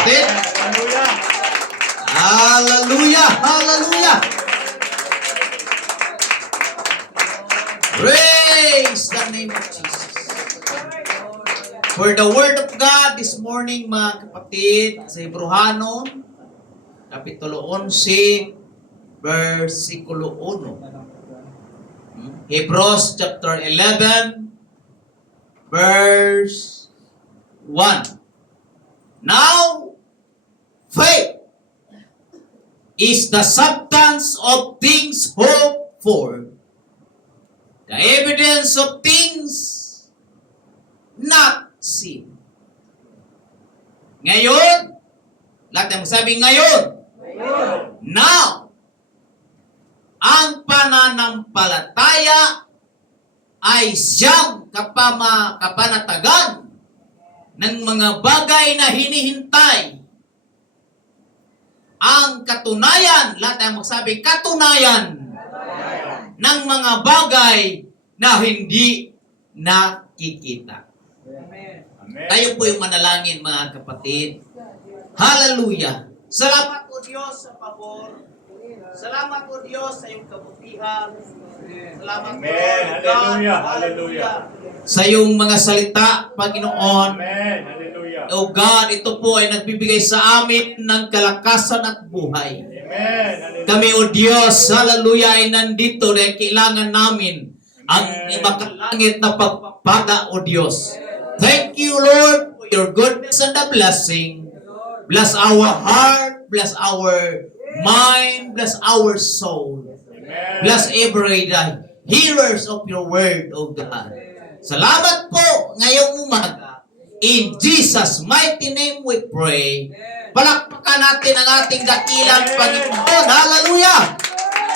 kapatid. Hallelujah! Hallelujah! Praise the name of Jesus. For the word of God this morning, mga kapatid, sa Hebrehanon, Kapitulo 11, versikulo 1. Hebrews chapter 11, verse 1. Now, faith is the substance of things hoped for, the evidence of things not seen. Ngayon, lahat ng sabi ngayon. Now, ang pananampalataya ay siyang kapanatagan ng mga bagay na hinihintay. Ang katunayan, lahat ay magsabi, katunayan ng mga bagay na hindi nakikita. Amen. Tayo po yung manalangin, mga kapatid. Hallelujah! Salamat po Diyos sa pabor. Salamat po Diyos sa iyong kabutihan. Salamat po Amen. God. Hallelujah. Hallelujah. Sa iyong mga salita, Panginoon. Amen. Hallelujah. O God, ito po ay nagbibigay sa amin ng kalakasan at buhay. Amen. Hallelujah. Kami, O Diyos, hallelujah, ay nandito dahil kailangan namin ang makalangit na pagpapada, O Diyos. Thank you, Lord, for your goodness and the blessing. Bless our heart, bless our mind, bless our soul. Amen. Bless every hearers of your word, O God. Salamat po ngayong umaga. In Jesus' mighty name we pray. Palakpakan natin ang ating dakilang Panginoon. Hallelujah!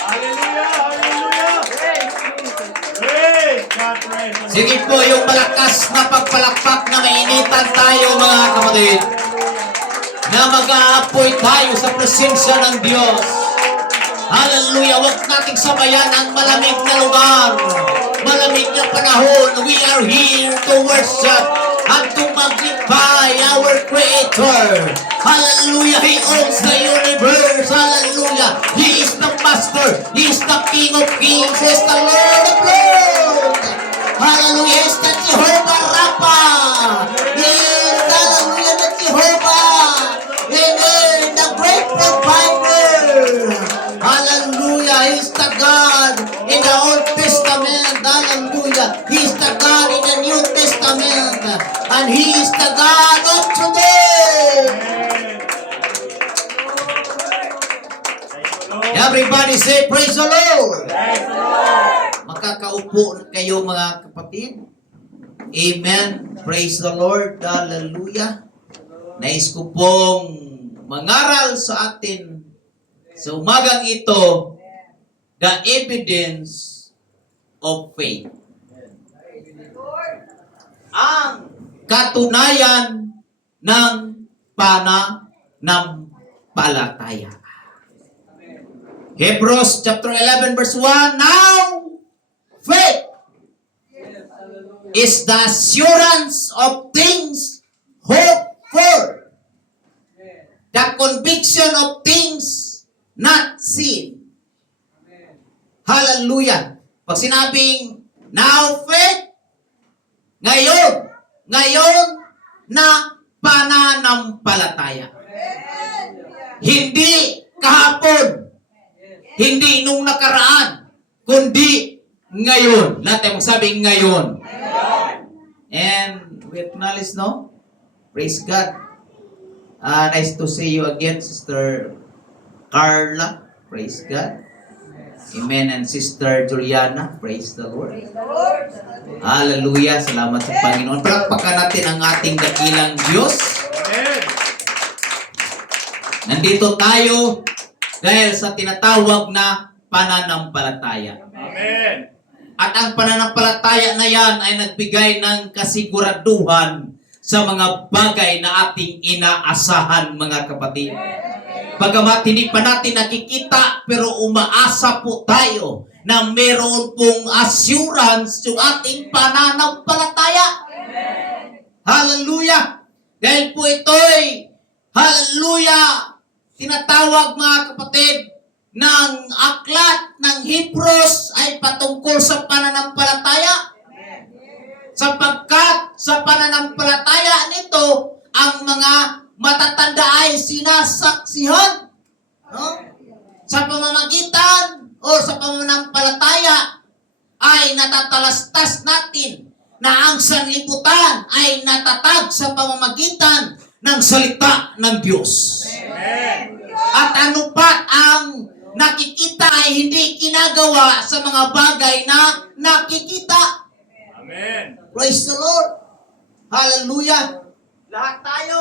Hallelujah. Hallelujah. Praise God. Praise God. Sige po yung malakas na pagpalakpak na mainitan tayo, mga kapatid. Na mag-aapoy tayo sa presensya ng Diyos. Hallelujah! Huwag nating sabayan ang malamig na lugar. Malamig na panahon. We are here to worship and to magnify our Creator. Hallelujah! He owns the universe. Hallelujah! He is the Master. He is the King of Kings. He is the Lord of Lords. Hallelujah! He is the Jehovah Rapha. He is, hallelujah, the Jehovah. Amen. The great provider. Hallelujah. He is the God in the Old Testament. Hallelujah. He is the God in the New Testament. And He is the God of today. Everybody say, praise the Lord. Praise the Lord. Makakaupo na kayo, mga kapatid. Amen. Praise the Lord. Hallelujah. Nais ko pong mangaral sa atin sa umagang ito, the evidence of faith. Ang katunayan ng pananampalataya. Hebrews chapter 11 verse 1, now faith is the assurance of things hoped for, the conviction of things not seen. Hallelujah. Pag sinabing now faith, ngayon na pananampalataya. Hindi kahapon, hindi nung nakaraan, kundi ngayon. Lahat ay magsabi ngayon. And we acknowledge, no? Praise God. Nice to see you again, Sister Carla. Praise God. Amen. And Sister Juliana. Praise the Lord. Hallelujah. Salamat sa Panginoon. Palakpakan natin ang ating dakilang Diyos. Amen. Nandito tayo dahil sa tinatawag na pananampalataya. Amen. At ang pananampalataya na yan ay nagbigay ng kasiguraduhan sa mga bagay na ating inaasahan, mga kapatid. Bagamat hindi pa natin nakikita, pero umaasa po tayo na meron pong assurance yung ating pananampalataya. Hallelujah! Dahil po ito'y hallelujah, tinatawag mga kapatid ng aklat ng Hebrews ay patungkol sa pananampalataya. Sapagkat sa pananampalataya nito, ang mga matatanda ay sinasaksihan. No? Sa pamamagitan o sa pananampalataya ay natatalastas natin na ang sanlibutan ay natatag sa pamamagitan ng salita ng Diyos. Amen. At ano pa ang nakikita ay hindi ginagawa sa mga bagay na nakikita. Amen. Praise the Lord. Hallelujah. Lahat tayo,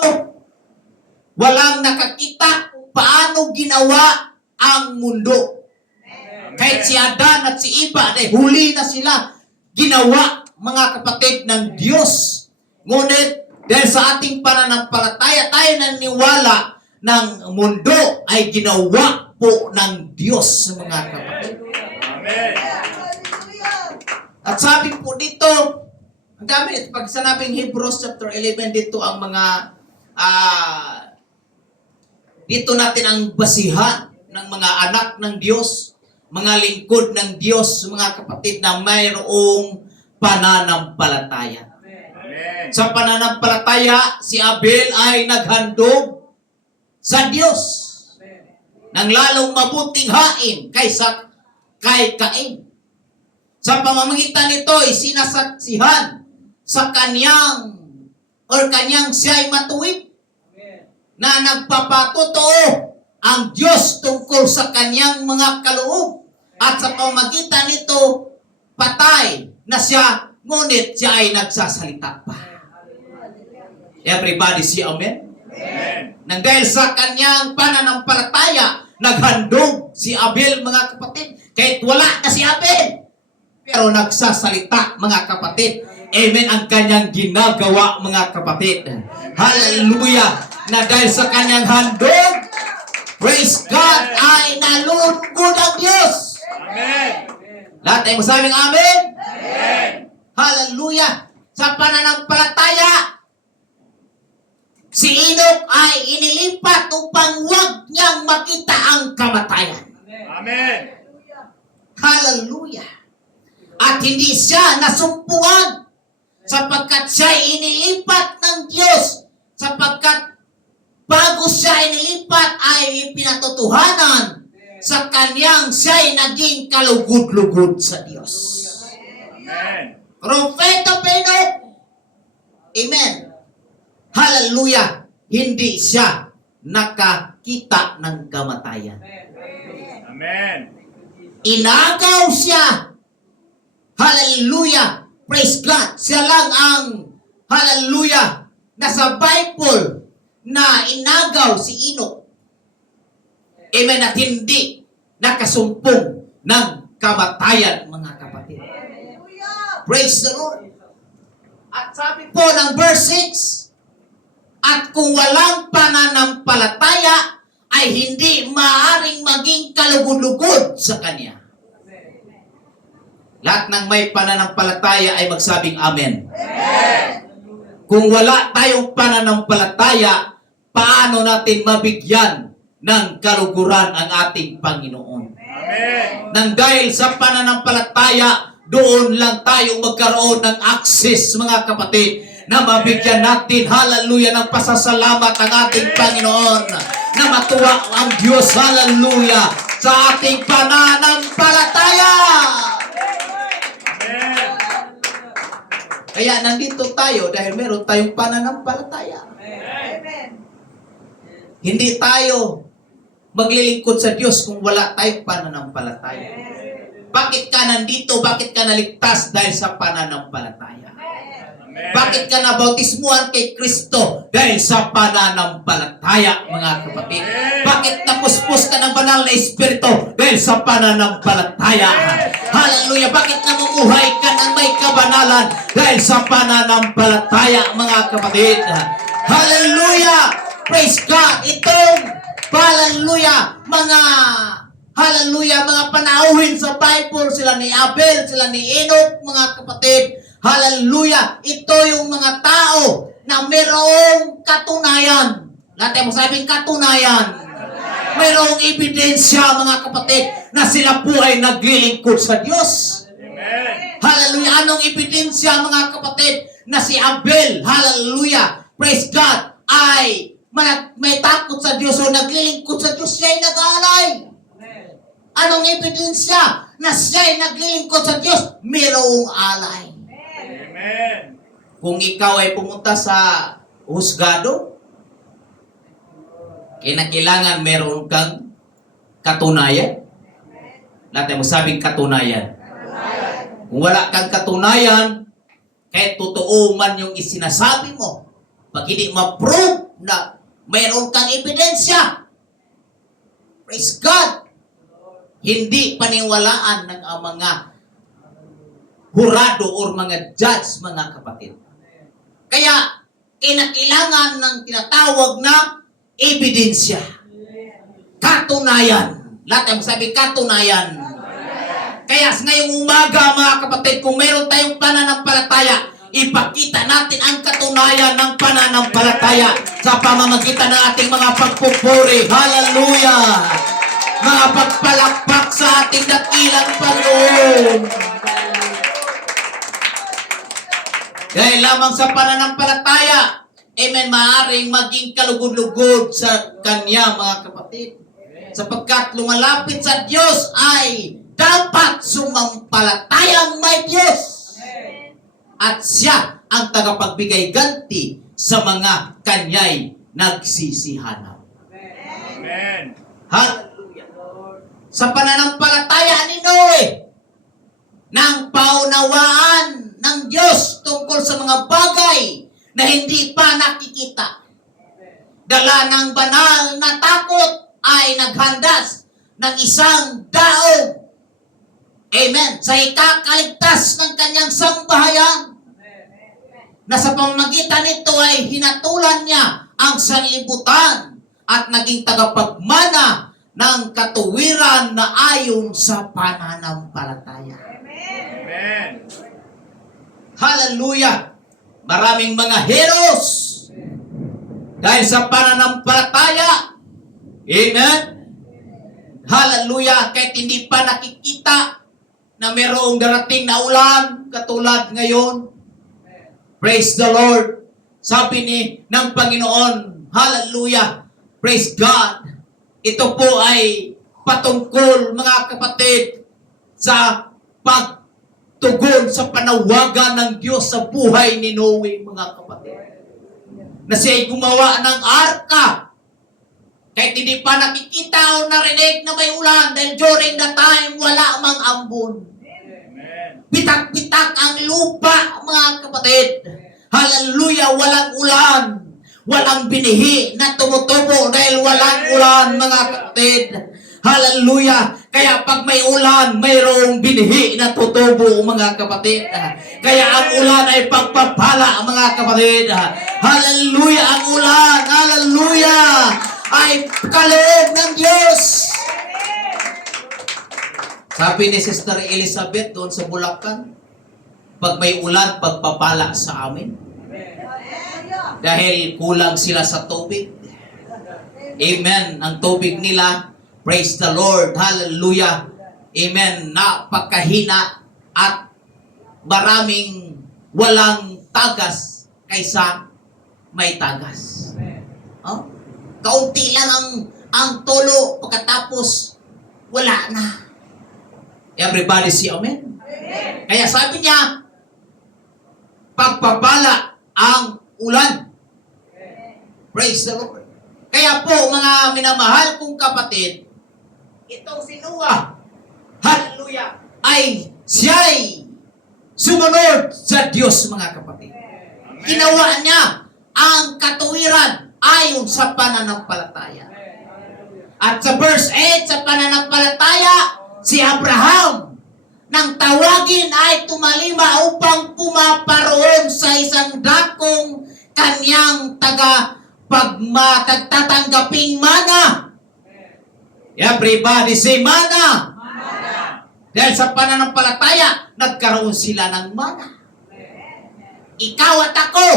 walang nakakita kung paano ginawa ang mundo. Kahit si Adan at si Eva, huli na sila, ginawa mga kapatid ng Diyos. Ngunit dahil sa ating pananampalataya, tayo naniniwala ng mundo ay ginawa po ng Diyos, mga kapatid. Amen. At sabi po dito, ang dami, pag sanabing Hebrews chapter 11, dito ang mga, dito natin ang basihan ng mga anak ng Diyos, mga lingkod ng Diyos, mga kapatid na mayroong pananampalataya. Amen. Sa pananampalataya, si Abel ay naghandog sa Diyos ng lalong mabuting hain kaysa kay Cain. Sa pamamagitan nito ay sinasaksihan sa kanyang siya'y matuwid na nagpapatotoo ang Diyos tungkol sa kanyang mga kaloob. At sa pamamagitan nito, patay na siya, ngunit siya ay nagsasalita pa. Everybody say amen? Amen. Nang dahil sa kanyang pananampalataya, naghandog si Abel, mga kapatid. Kahit wala na si Abel, pero nagsasalita, mga kapatid. Amen ang kanyang ginagawa, mga kapatid. Hallelujah! Na dahil sa kanyang handog, praise God, ay nalulugod ang Diyos. Amen. Lahat ay masabing amen? Amen. Hallelujah! Sa pananampalataya, si Enoch ay inilipat upang huwag niyang makita ang kamatayan. Amen. Hallelujah! At hindi siya nasumpuan sapagkat siya inilipat ng Diyos, sapagkat bago siya inilipat ay pinatotohanan sa kanyang siya'y naging kalugod-lugod sa Diyos. Amen. Propeta Enoch, amen. Hallelujah! Hindi siya nakakita ng kamatayan. Amen. Inagaw siya. Hallelujah! Praise God! Siya lang ang, hallelujah, nasa Bible na inagaw si Enoch. Amen. At hindi nakasumpong ng kamatayan, mga kapatid. Praise the Lord! At sabi po ng verse 6, at kung walang pananampalataya, ay hindi maaaring maging kalugod-lugod sa Kanya. Lahat ng may pananampalataya ay magsabing amen. Amen. Kung wala tayong pananampalataya, paano natin mabigyan ng kaluguran ang ating Panginoon? Amen. Nang dahil sa pananampalataya, doon lang tayo magkaroon ng access, mga kapatid, na mabigyan natin, hallelujah, ng pasasalamat ang ating Panginoon, na matuwa ang Diyos, hallelujah, sa ating pananampalataya. Amen. Kaya nandito tayo dahil meron tayong pananampalataya. Hindi tayo maglilingkod sa Diyos kung wala tayong pananampalataya. Bakit ka nandito? Bakit ka naligtas? Dahil sa pananampalataya. Amen. Bakit ka nabautismuhan kay Kristo? Dahil sa pananampalataya, mga kapatid. Bakit napuspos ka ng banal na Espiritu? Dahil sa pananampalataya. Hallelujah! Bakit namumuhay ka ng may kabanalan? Dahil sa pananampalataya, mga kapatid. Hallelujah! Praise God! Itong, hallelujah, mga panauhin sa Bible, sila ni Abel, sila ni Enoch, mga kapatid. Hallelujah! Ito yung mga tao na mayroong katunayan Natin mo sabing katunayan. Mayroong ebidensya, mga kapatid, na sila po ay naglilingkod sa Diyos. Amen. Hallelujah. Anong ebidensya, mga kapatid, na si Abel, hallelujah, praise God, ay may takot sa Diyos o naglilingkod sa Diyos, siya ay nag-aalay. Anong ebidensya na siya ay naglilingkod sa Diyos? Mayroong alay. Amen. Kung ikaw ay pumunta sa husgado, kinakailangan meron kang katunayan. Natin mo sabing katunayan. Kung wala kang katunayan, kahit totoo man yung isinasabi mo, pag hindi ma-prove na mayroon kang ebidensya, praise God, hindi paniwalaan ng mga hurado or mga judge, mga kapatid. Kaya, kinakailangan ng tinatawag na ebidensya. Katunayan. Lahat ang sabi, katunayan. Kaya ngayong umaga, mga kapatid, kung meron tayong pananampalataya, ipakita natin ang katunayan ng pananampalataya sa pamamagitan ng ating mga pagpupuri. Hallelujah! Mga pagpalakpak sa ating dakilang Panginoon. Dahil lamang sa pananampalataya, amen, maaaring maging kalugod-lugod sa Kanya, mga kapatid. Sapagkat lumalapit sa Diyos ay dapat sumampalatayang may Diyos. At siya ang tagapagbigay ganti sa mga Kanya'y nagsisihanap. Amen. Hallelujah. Sa pananampalataya ni Noe, ng paunawaan ng Diyos tungkol sa mga bagay na hindi pa nakikita. Dala ng banal na takot ay naghandas ng isang daong, amen, sa ikakaligtas ng kanyang sambahayan, na sa pamamagitan nito ay hinatulan niya ang sanlibutan at naging tagapagmana ng katuwiran na ayon sa pananampalataya. Amen. Hallelujah! Maraming mga heroes dahil sa pananampalataya. Amen? Hallelujah! Kahit hindi pa nakikita na mayroong darating na ulan katulad ngayon. Praise the Lord! Sabi ng Panginoon, hallelujah! Praise God! Ito po ay patungkol, mga kapatid, sa pagtugon sa panawagan ng Diyos sa buhay ni Noe, mga kapatid. Na siya'y gumawa ng arka. Kahit hindi pa nakikita o narinig na may ulan dahil during the time, wala mang ambon. Amen. Pitak-pitak ang lupa, mga kapatid. Hallelujah, walang ulan. Walang binihi na tumutubo dahil walang ulan, mga kapatid. Hallelujah. Kaya pag may ulan, mayroong binhi na tutubo, mga kapatid. Kaya ang ulan ay pagpapala, mga kapatid. Hallelujah. Ang ulan, hallelujah, ay kaloob ng Diyos. Sabi ni Sister Elizabeth doon sa Bulacan, pag may ulan, pagpapala sa amin. Dahil kulang sila sa tubig. Amen. Ang tubig nila, praise the Lord. Hallelujah. Amen. Napakahina at maraming walang tagas kaysa may tagas. Oh? Kaunti lang ang tulo pagkatapos wala na. Everybody say amen? Amen. Kaya sabi niya, pagpapala ang ulan. Praise the Lord. Kaya po, mga minamahal kong kapatid, itong si Noah, hallelujah, ay siya'y sumunod sa Diyos, mga kapatid. Amen. Ginawa niya ang katuwiran ayon sa pananampalataya. At sa verse 8, sa pananampalataya, si Abraham, nang tawagin ay tumalima upang pumaparoon sa isang dakong kanyang pagtatanggaping mana. Everybody say mana. Dahil sa pananampalataya, nagkaroon sila ng mana. Ikaw at ako,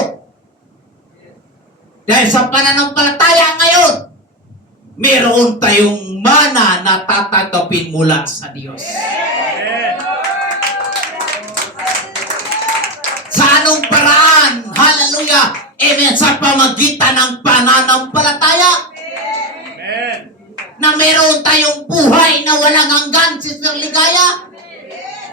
Dahil sa pananampalataya ngayon, meron tayong mana na tatanggapin mula sa Diyos. Amen. Sa anong paraan? Hallelujah! Amen! Sa pamagitan ng pananampalataya Amen. na meron tayong buhay na walang hanggan, Sister Ligaya.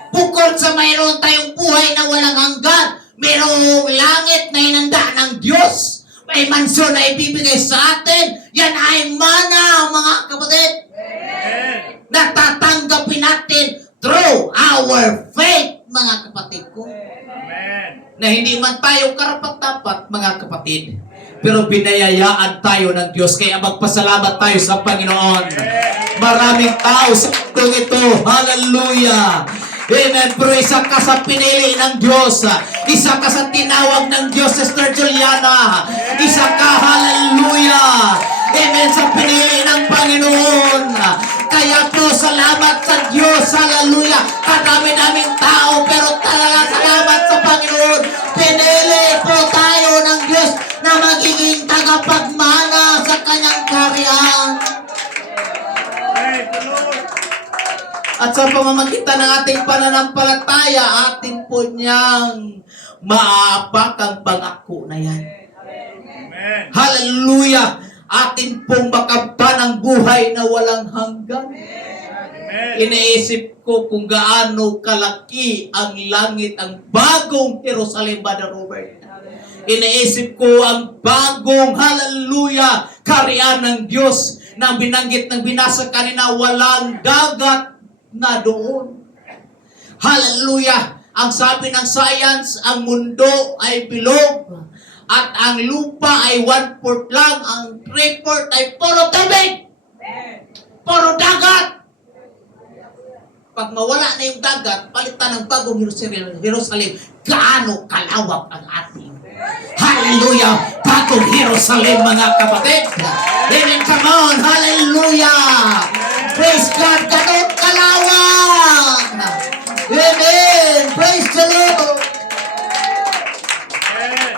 Bukod sa mayroon tayong buhay na walang hanggan, merong langit na inanda ng Diyos. May mansyon na ibibigay sa atin. Yan ay mana, mga kapatid. Amen. Natatanggapin natin through our faith, mga kapatid ko. Amen. Na hindi man tayo karapat-dapat, mga kapatid. Pero binayayaan tayo ng Diyos. Kaya magpasalamat tayo sa Panginoon. Maraming tao sa mundong ito. Hallelujah! Amen. Pero isa ka sa pinili ng Diyos. Isa ka sa tinawag ng Diyos, Sister Juliana. Isa ka, hallelujah. Amen. Sa pinili ng Panginoon. Kaya po, salamat sa Diyos. Hallelujah. Kadami-daming tao, pero talaga salamat sa Panginoon. Pinili po tayo ng Diyos na magiging tagapagmana sa kanyang karyaan. Praise the Lord. At sa pamamagitan ng ating pananampalataya, atin po niyang maapak ang pangako na yan. Amen. Hallelujah! Atin pong makamtan ang buhay na walang hanggan. Amen. Iniisip ko kung gaano kalaki ang langit, ang bagong Jerusalem, Brother Robert. Iniisip ko ang bagong, hallelujah, karyaan ng Diyos na binanggit ng binasa kanina, walang dagat na doon. Hallelujah! Ang sabi ng science, ang mundo ay bilog at ang lupa ay 1/4 lang, ang 3/4 ay puro tubig. Puro dagat. Pag mawala na yung dagat, palitan ng bagong Jerusalem, gaano kalawak ang ating. Hallelujah! Bagong Jerusalem, mga kapatid. Amen, come on, hallelujah! Praise God, ganun kalawak! Amen! Praise the Lord! Amen.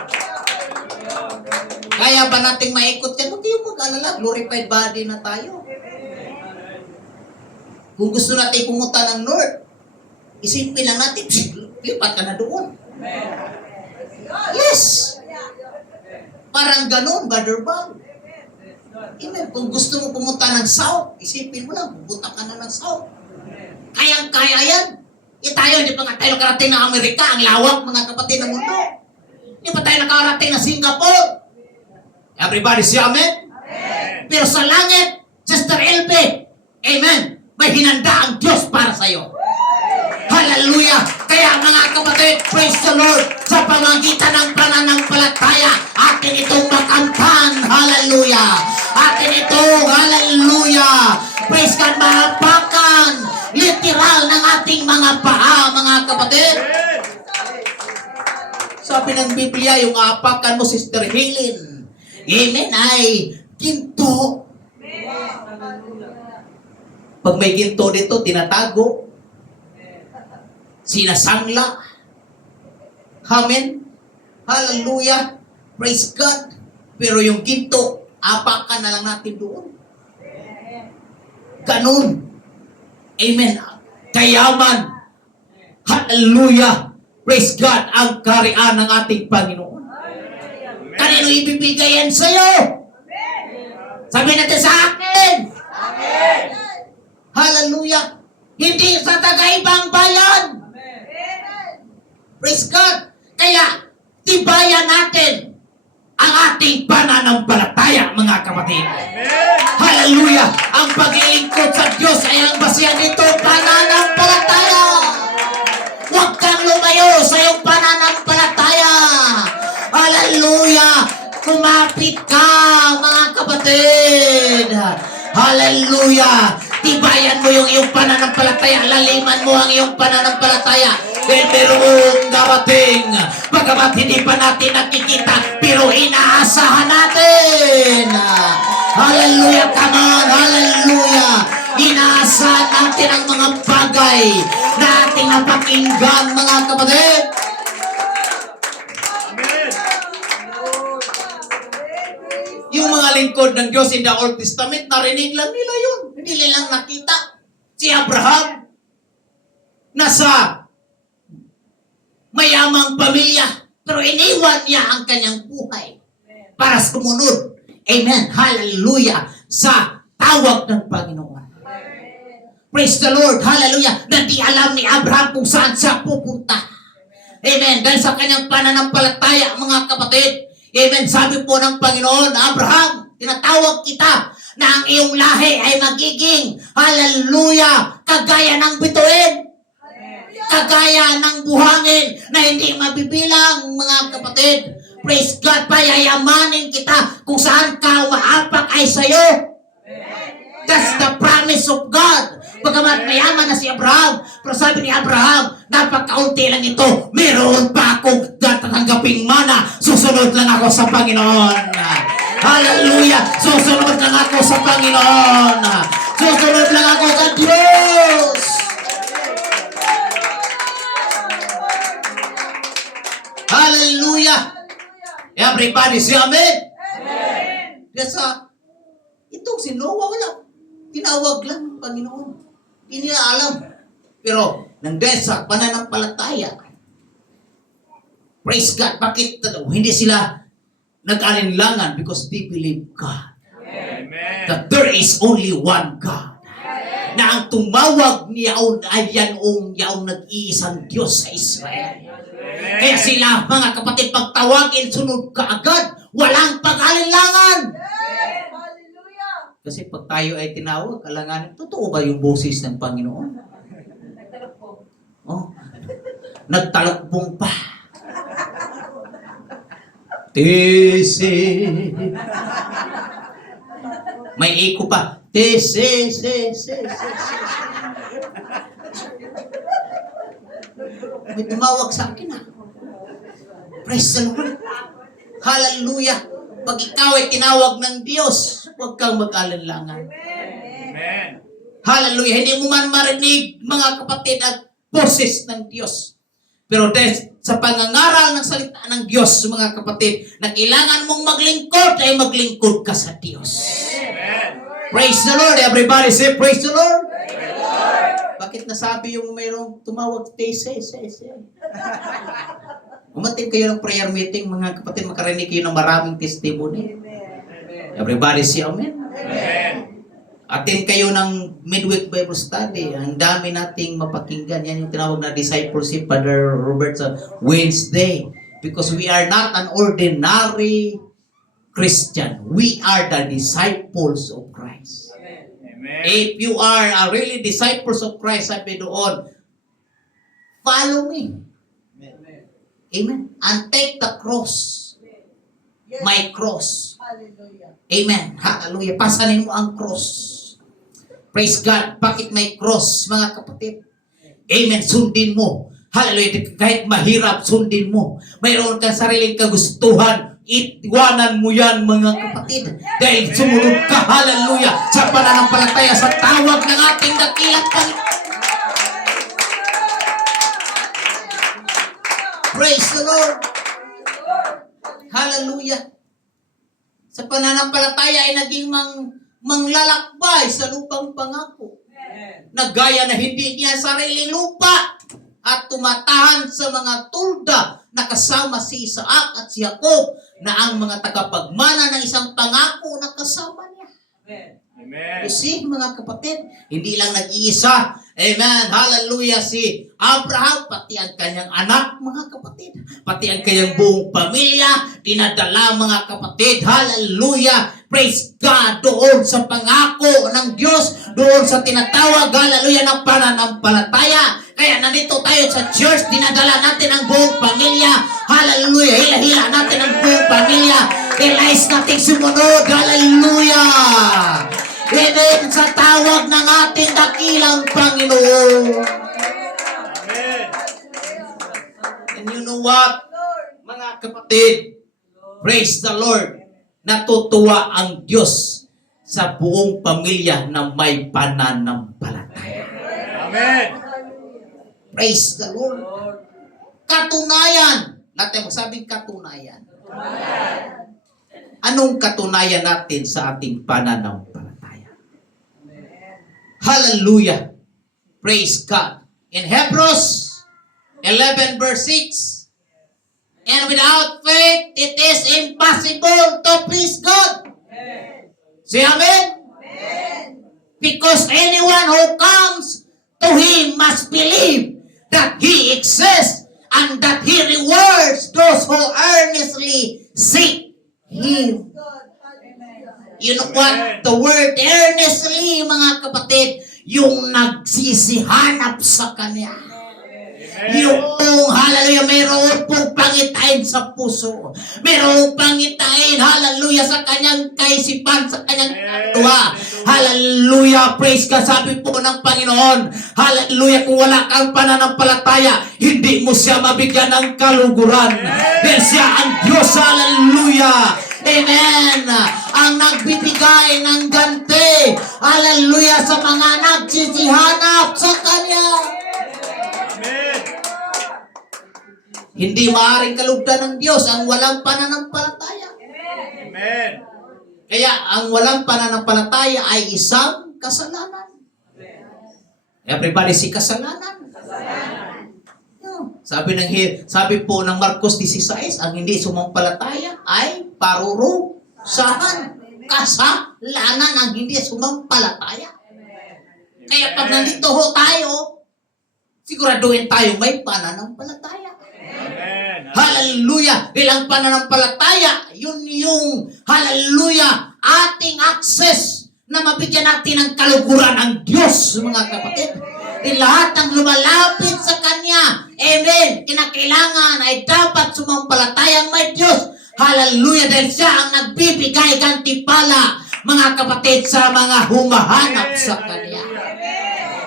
Kaya ba nating maikot yan? Huwag kayong mag-alala, glorified body na tayo. Kung gusto natin pumunta ng North, isipin lang natin, lipat ka na doon. Yes! Parang ganun, Brother Bob. Amen. Kung gusto mo pumunta ng South, isipin mo lang, pupunta ka na ng South. Kayang-kaya yan. Tayo, hindi pa nga tayo nakarating ng Amerika, ang lawak, mga kapatid ng mundo. Hindi pa tayo nakarating ng Singapore. Everybody say amen? Amen. Pero sa langit, Sister Elbe, amen, may hinanda ang Diyos para sa iyo. Hallelujah! Kaya mga kapatid, praise the Lord, sa pamagitan ng pananampalataya, atin itong makamtan. Hallelujah! Atin itong, hallelujah! Praise God, mahapakan, literal ng ating mga paa, mga kapatid. Amen. Sabi ng Biblia, yung apakan mo, Sister Helen, amen, ay ginto. Pag may ginto dito, tinatago. Sinasangla. Amen. Hallelujah. Praise God. Pero yung ginto, apakan na lang natin doon. Ganun. Amen. Kayaman. Hallelujah. Praise God. Ang kariyan ng ating Panginoon. Kanino ibibigay yan sa'yo? Sabi natin sa akin. Hallelujah. Hindi sa taga-ibang bayan. Praise God. Kaya, tibayan natin ang ating pananampalataya, mga kapatid. Amen. Hallelujah. Ang paglilingkod sa Diyos ay ang basihan nito, pananampalataya. Huwag kang lumayo sa iyong pananampalataya. Hallelujah. Kumapit ka, mga kapatid. Hallelujah. Tibayan mo yung iyong pananampalataya. Laliman mo ang iyong pananampalataya. Dahil merong darating. Bagamat hindi pa natin nakikita, pero inaasahan natin. Hallelujah. Come on. Hallelujah. Inaasahan natin ang mga bagay na ating napakinggan, mga kapatid. Amen. lingkod ng Diyos in the Old Testament, narinig lang nila yun. Hindi nilang nakita. Si Abraham, nasa mayamang pamilya, pero iniwan niya ang kanyang buhay para sumunod. Amen. Hallelujah. Sa tawag ng Panginoon. Praise the Lord. Hallelujah. Na di alam ni Abraham kung saan siya pupunta. Amen. Dahil sa kanyang pananampalataya, mga kapatid. Amen. Sabi po ng Panginoon, Abraham, tinatawag kita na ang iyong lahi ay magiging, hallelujah, kagaya ng bituin. Kagaya ng buhangin na hindi mabibilang, mga kapatid. Praise God, payayamanin kita kung saan ka umaapak ay sa'yo. That's the promise of God. Pagamat mayaman na si Abraham, pero sabi ni Abraham, napakaunti lang ito. Meron pa akong tatanggaping mana. Susunod lang ako sa Panginoon. Hallelujah! Susunod lang ako sa Panginoon. Susunod lang ako sa Diyos. Hallelujah! Everybody say amen. Amen. Yes, itong si Noah wala. Tinawag lang ng Panginoon. Hindi nila alam. Pero, nandiyan sa pananampalataya. Praise God. Bakit hindi sila nag-alinlangan? Because they believe God. Amen. That there is only one God. Na ang tumawag niyaon ay yaong nag-iisang Diyos sa Israel. Kaya sila, mga kapatid, pagtawagin, sunod ka agad. Walang pag-alinlangan. Kasi pag tayo ay tinawag, alanganin, totoo ba yung boses ng Panginoon? Oh, nagtalakbong pa. Tese. May iko pa. Tese, se. May tumawag sa akin Praise the Lord. Hallelujah. Pag ikaw ay tinawag ng Diyos, huwag kang mag-alinlangan. Amen. Hallelujah. Hindi mo man marinig, mga kapatid, ang boses ng Diyos. Pero dahil sa pangangaral ng salita ng Diyos, mga kapatid, na kailangan mong maglingkod, ay maglingkod ka sa Diyos. Amen. Praise the Lord. Everybody say, praise the Lord. Bakit nasabi yung mayroong tumawag? Se. Umatin kayo ng prayer meeting, mga kapatid, makarinig kayo ng maraming testimony. Everybody say amen. Amen. Attend kayo ng midweek Bible study. Ang dami nating mapakinggan. Yan yung tinawag na discipleship, Father Robert, sa Wednesday. Because we are not an ordinary Christian. We are the disciples of Christ. Amen. If you are really disciples of Christ, sabi doon, follow me. Amen. And take the cross. My cross. Hallelujah. Amen. Hallelujah. Pasanin mo ang cross. Praise God. Bakit may cross, mga kapatid? Amen. Sundin mo. Hallelujah. Kahit mahirap, sundin mo. Mayroon kang sariling kagustuhan. Iwanan mo yan, mga kapatid. Dahil sumunod ka, hallelujah, sa pananampalataya, sa tawag ng ating dakilang Panginoon. Praise the Lord. Hallelujah. Sa pananampalataya ay naging manglalakbay sa lupang pangako. Nagaya na hindi niya sariling lupa at tumatahan sa mga tulda na kasama si Isaac at si Jacob na ang mga tagapagmana ng isang pangako na kasama niya. Amen. You see, mga kapatid, hindi lang nag-iisa. Amen. Hallelujah. Si Abraham, pati ang kanyang anak, mga kapatid. Pati ang kanyang buong pamilya, dinadala, mga kapatid. Hallelujah. Praise God. Doon sa pangako ng Diyos, doon sa tinatawag, hallelujah, ng pananampalataya. Kaya nandito tayo sa church, dinadala natin ang buong pamilya. Hallelujah. Hila-hila natin ang buong pamilya. Realize natin sumunod. Hallelujah. Amen. Sa tawag ng ating dakilang Panginoon. Amen. And you know what? Mga kapatid, praise the Lord. Natutuwa ang Diyos sa buong pamilya na may pananampalataya. Amen. Praise the Lord. Katunayan. Natin magsabing katunayan. Anong katunayan natin sa ating pananampalataya? Hallelujah! Praise God! In Hebrews 11 verse 6, and without faith, it is impossible to please God. Say amen? Because anyone who comes to Him must believe that He exists and that He rewards those who earnestly seek Him. You know what? The word earnestly, mga kapatid, yung nagsisihanap sa Kanya. Yung, hallelujah, mayroon pong pangitain sa puso. Mayroon pangitain, hallelujah, sa kanyang kaisipan, sa kanyang kaluluwa. Hallelujah, praise God. Sabi po ng Panginoon, hallelujah, kung wala kang pananampalataya, hindi mo siya mabigyan ng kaluguran. Dahil siya ang Diyos, hallelujah. Amen. Ang nagbibigay ng ganti, hallelujah, sa mga nagsisihanap sa Kanya. Hindi maaaring kalugdan ng Diyos ang walang pananampalataya. Amen. Kaya ang walang pananampalataya ay isang kasalanan. Everybody, si kasalanan. Sabi po ng Marcos 16, ang hindi sumampalataya ay parurusahan. Kasalanan ang hindi sumampalataya. Kaya pag nandito ho tayo, siguraduhin tayo may pananampalataya. Hallelujah! Bilang pananampalataya, yun yung, hallelujah, ating access na mabigyan natin ng kaluguran ang Diyos, mga kapatid. Di lahat ng lumalapit sa Kanya, amen, kinakailangan ay dapat sumampalatayang may Diyos. Hallelujah! Dahil siya ang nagbibigay gantimpala, mga kapatid, sa mga humahanap sa Kanya.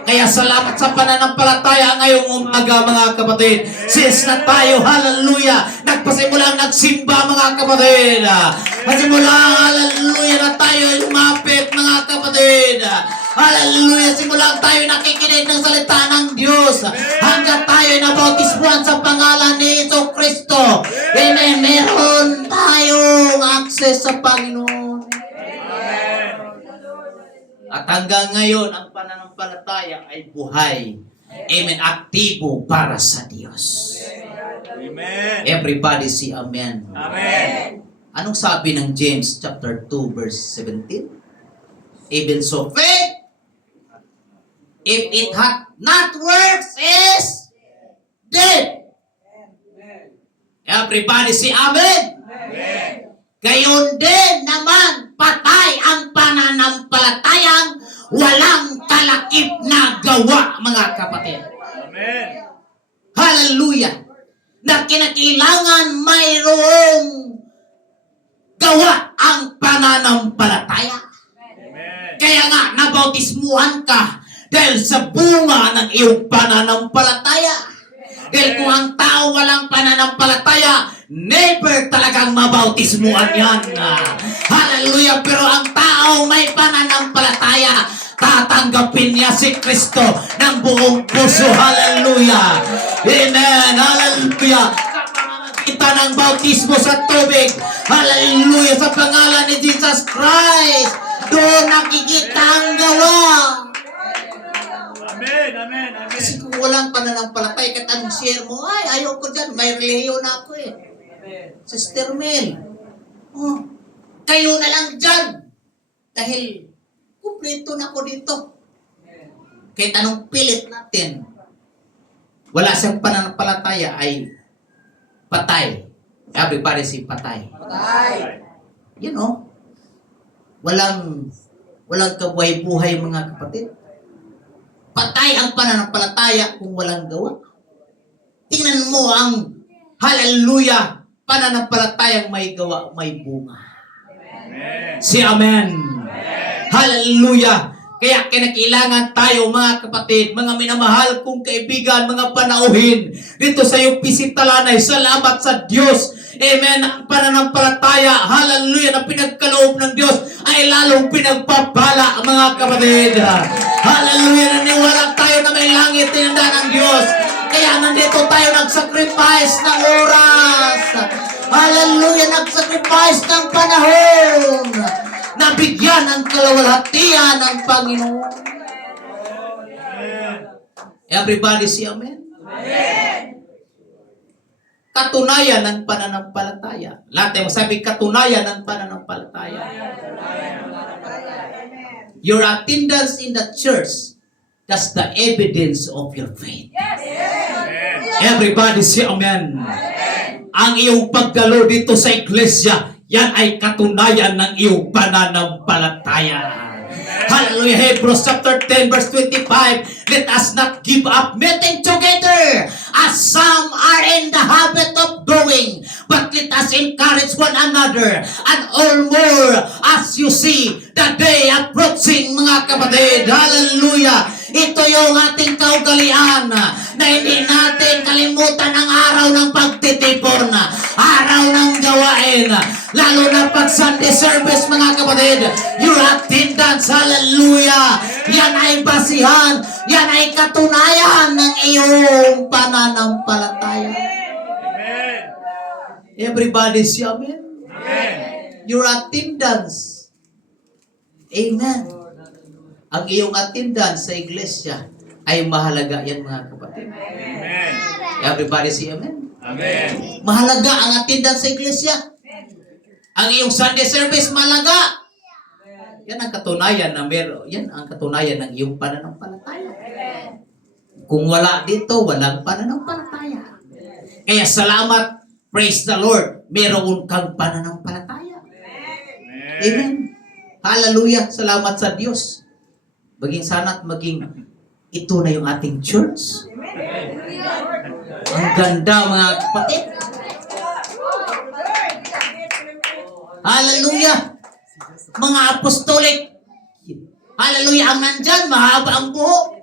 Kaya salamat sa pananampalataya ngayong umaga, mga kapatid. Since na tayo, hallelujah, nagpasimulang nagsimba, mga kapatid. Pasimulang, hallelujah, na tayo lumapit, mga kapatid. Hallelujah, simulang tayo nakikinig ng salita ng Diyos. Hanggang tayo nabautismuhan sa pangalan ni Jesu Kristo. Amen. Meron tayong access sa Panginoon. At hanggang ngayon, ang pananampalataya ay buhay. Amen. Aktibo para sa Diyos. Amen. Everybody say amen. Amen. Anong sabi ng James chapter 2 verse 17? Even so, faith, if it hath not works, is dead. Everybody say amen. Amen. Gayon din naman, patay ang pananampalatayang walang kalakip na gawa, mga kapatid. Amen. Hallelujah! Na kinakailangan mayroong gawa ang pananampalataya. Amen. Kaya nga, nabautismuhan ka dahil sa bunga ng iyong pananampalataya. Dahil kung ang tao walang pananampalataya, never talagang mabautismuhan yan. Hallelujah! Pero ang tao may pananampalataya, tatanggapin niya si Kristo ng buong puso. Hallelujah! Amen! Hallelujah! Sa pamamagitan ng bautismo sa tubig, hallelujah! Sa pangalan ni Jesus Christ, doon nakikita ang gawa. Amen. Amen. Amen. Kasi kung walang pananampalataya, kahit anong share mo, ay, ayaw ko dyan, may relihiyon na ako eh. Sister Mel, kayo na lang dyan. Dahil, kumpleto na ako dito. Kahit anong pilit natin, wala siyang pananampalataya ay patay. Everybody say patay. You know, walang kabuhay-buhay, mga kapatid. Patay ang pananampalataya kung walang gawa. Tingnan mo ang hallelujah, pananampalatayang may gawa, may bunga. Amen. Si amen. Hallelujah. Kaya kinakailangan tayo, mga kapatid, mga minamahal kong kaibigan, mga panauhin, dito sa iyong Pisitalanay, salamat sa Diyos. Amen. Ang pananampalataya, hallelujah, na pinagkaloob ng Diyos ay lalong pinagpapala, mga kapatid. Hallelujah. Naniwala tayo na may langit tinanda ng Diyos. Kaya nandito tayo nag-sacrifice ng oras. Hallelujah, nag-sacrifice ng panahon. Nabigyan ng kalawalhatian ng Panginoon. Everybody say amen? Katunayan ng pananampalataya. Lahat tayo magsabi, katunayan ng pananampalataya. Your attendance in the church, that's the evidence of your faith. Everybody say amen. Ang iyong pagdalo dito sa iglesia, yan ay katunayan ng iyong pananampalataya. Hallelujah. Hebrews chapter 10 verse 25. Let us not give up meeting together as some are in the habit of doing, but let us encourage one another, and all more as you see the day approaching, mga kapatid. Hallelujah. Ito yung ating kaugalian na hindi natin kalimutan ang araw ng pagtitipon, araw ng gawain, lalo na pag Sunday service, mga kapatid. Your attendance, hallelujah, yan ay basihan, yan ay katunayan ng iyong pananampalataya. Amen. Everybody say amen. Amen. Your attendance, amen. Ang iyong attendance sa iglesia ay mahalaga yan, mga kapatid. Amen. Everybody say amen. Amen. Mahalaga ang attendance sa iglesia. Ang iyong Sunday service mahalaga. Yan ang katunayan na meron. Yan ang katunayan ng iyong pananampalataya. Kung wala dito, walang pananampalataya. Kaya salamat, praise the Lord, meron kang pananampalataya. Amen. Hallelujah. Salamat sa Diyos. Maging sana't maging ito na yung ating church. Ang ganda, mga kapatid. Hallelujah. Mga apostolic. Hallelujah. Ang nandyan, mahaba ang buhok.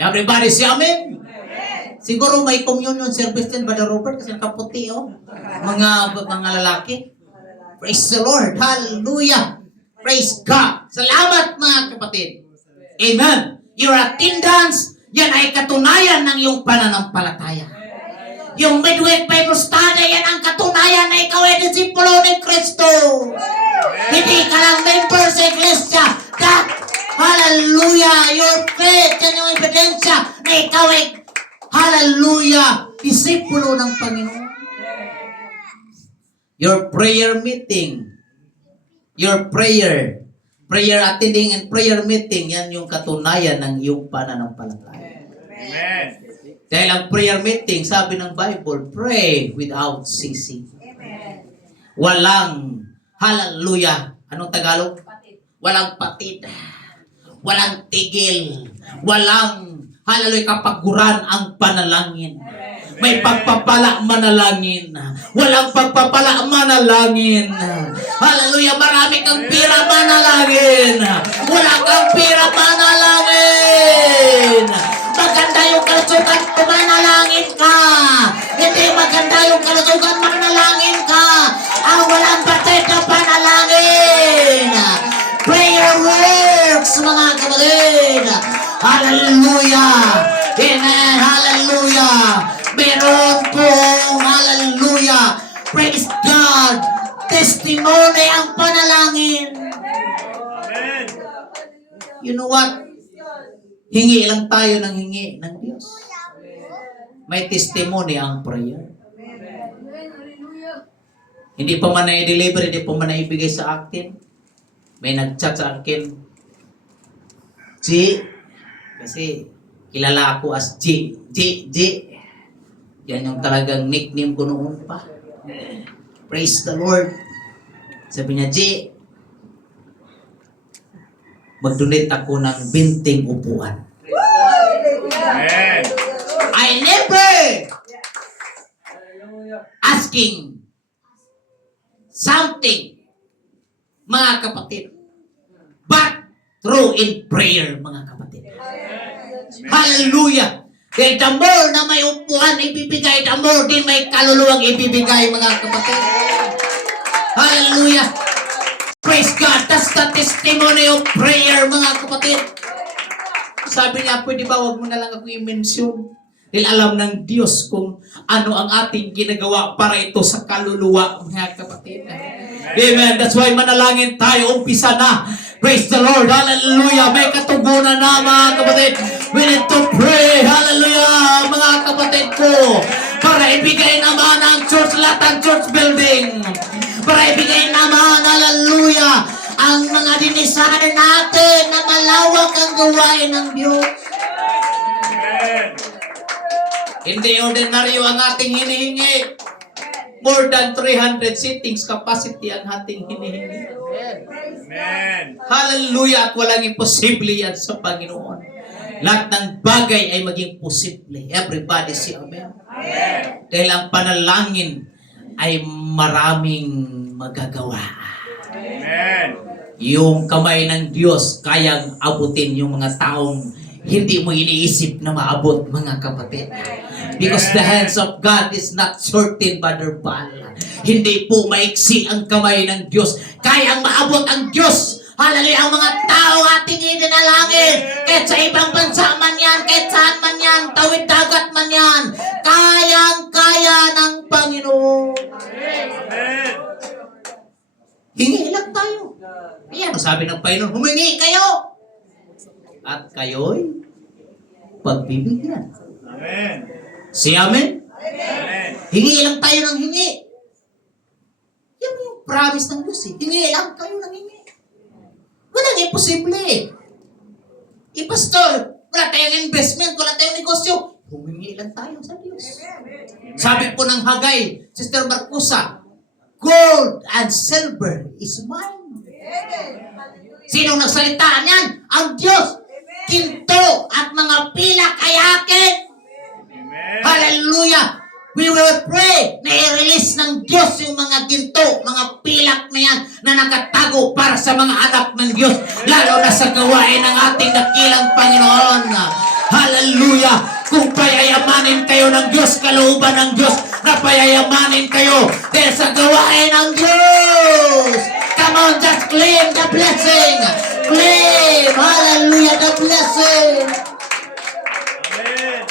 Everybody say amen. Siguro may communion service din, Brother Robert, kasi nakaputi, oh. Mga lalaki. Praise the Lord. Hallelujah. Praise God. Salamat, mga kapatid. Amen. Your attendance, yan ay katunayan ng iyong pananampalataya. Yung midweek Bible study, yan ang katunayan na ikaw ay disipulo ni Kristo. Hindi ka lang member sa iglesia. That, hallelujah, your faith, yan yung ebidensya na ikaw ay, hallelujah, disipulo ng Panginoon. Your prayer meeting, your prayer attending and prayer meeting, yan yung katunayan ng iyong pananampalataya. Amen. Dahil ang prayer meeting, sabi ng Bible, pray without ceasing. Walang, hallelujah, anong Tagalog? Walang patid, walang tigil, walang, hallelujah, kapaguran ang panalangin. May pagpapala manalangin. Walang pagpapala manalangin. Hallelujah, marami kang pira manalangin. Wala kang pira manalangin. Maganda yung kalusugan, manalangin ka. Hindi maganda yung kalusugan, manalangin ka. Ang walang batid na panalangin. Prayer works, mga kapatid. Hallelujah. Amen. Hallelujah. Meron pong, hallelujah, praise God, testimony ang panalangin. Amen. You know what? Hingi lang tayo ng hingi ng Diyos. May testimony ang prayer. Hindi pa man na-deliver, hindi pa man na-ibigay sa akin. May nag-chat sa akin, G, kasi kilala ako as G. Yan yung talagang nickname ko noon pa. Praise the Lord. Sabi niya, G, mag-donate ako ng 20 upuan. Amen. I never asking something, mga kapatid, but through in prayer, mga kapatid. Hallelujah! Kaya the more na may upuan ibibigay, the more din may kaluluwang ibibigay, mga kapatid. Hallelujah! Praise God! That's the testimony of prayer, mga kapatid. Sabi niya, pwede ba wag mo na lang ako i-mention? Dahil alam ng Diyos kung ano ang ating ginagawa para ito sa kaluluwa, mga kapatid. Amen. That's why manalangin tayo. Umpisa na. Praise the Lord. Hallelujah. May katugunan na, mga kapatid. We need to pray. Hallelujah. Mga kapatid ko. Para ibigay naman ang church, lahat ng church building. Para ibigay naman, hallelujah, ang mga dinisar natin na malawak ang gawain ng Diyos. Amen. Hindi ordinaryo ang ating hinihingi. More than 300 seatings capacity ang ating hinihingi. Amen. Hallelujah! At walang imposible yan sa Panginoon. Lahat ng bagay ay maging posible. Everybody say amen. Amen. Dahil ang panalangin ay maraming magagawa. Amen. Yung kamay ng Diyos kayang abutin yung mga taong hindi mo iniisip na maabot, mga kapatid. Because the hands of God is not shortened by their ball. Hindi po maiksi ang kamay ng Diyos. Kayang maabot ang Diyos. Hallelujah, ang mga tao ating idinalangin. Kahit sa ibang bansa man yan, kahit saan man yan, tawid dagat man yan. Kayang-kaya ng Panginoon. Amen. Hingi lang tayo. Ayan, sabi ng Panginoon, humingi kayo. At kayo'y pagbibigyan. Amen. Si amen? Amen. Hingi lang tayo ng hingi. Yan yung promise ng Diyos eh. Hingi lang kayo ng hingi. Walang imposible eh. Pastor, wala tayong investment, wala tayong negosyo. Humingi lang tayo sa Diyos. Sabi po ng Hagay, Sister Marcusa, gold and silver is mine. Sinong nagsalita niyan? Ang Diyos. Ginto at mga pilak ay akin. Amen. Hallelujah! We will pray na i-release ng Diyos yung mga ginto, mga pilak na yan na nakatago para sa mga anak ng Diyos, lalo na sa gawain ng ating dakilang Panginoon. Hallelujah! Kung payayamanin kayo ng Diyos, kalooban ng Diyos, na payayamanin kayo dahil sa gawain ng Diyos. Come on, just claim the blessing. Claim, hallelujah, the blessing. Amen.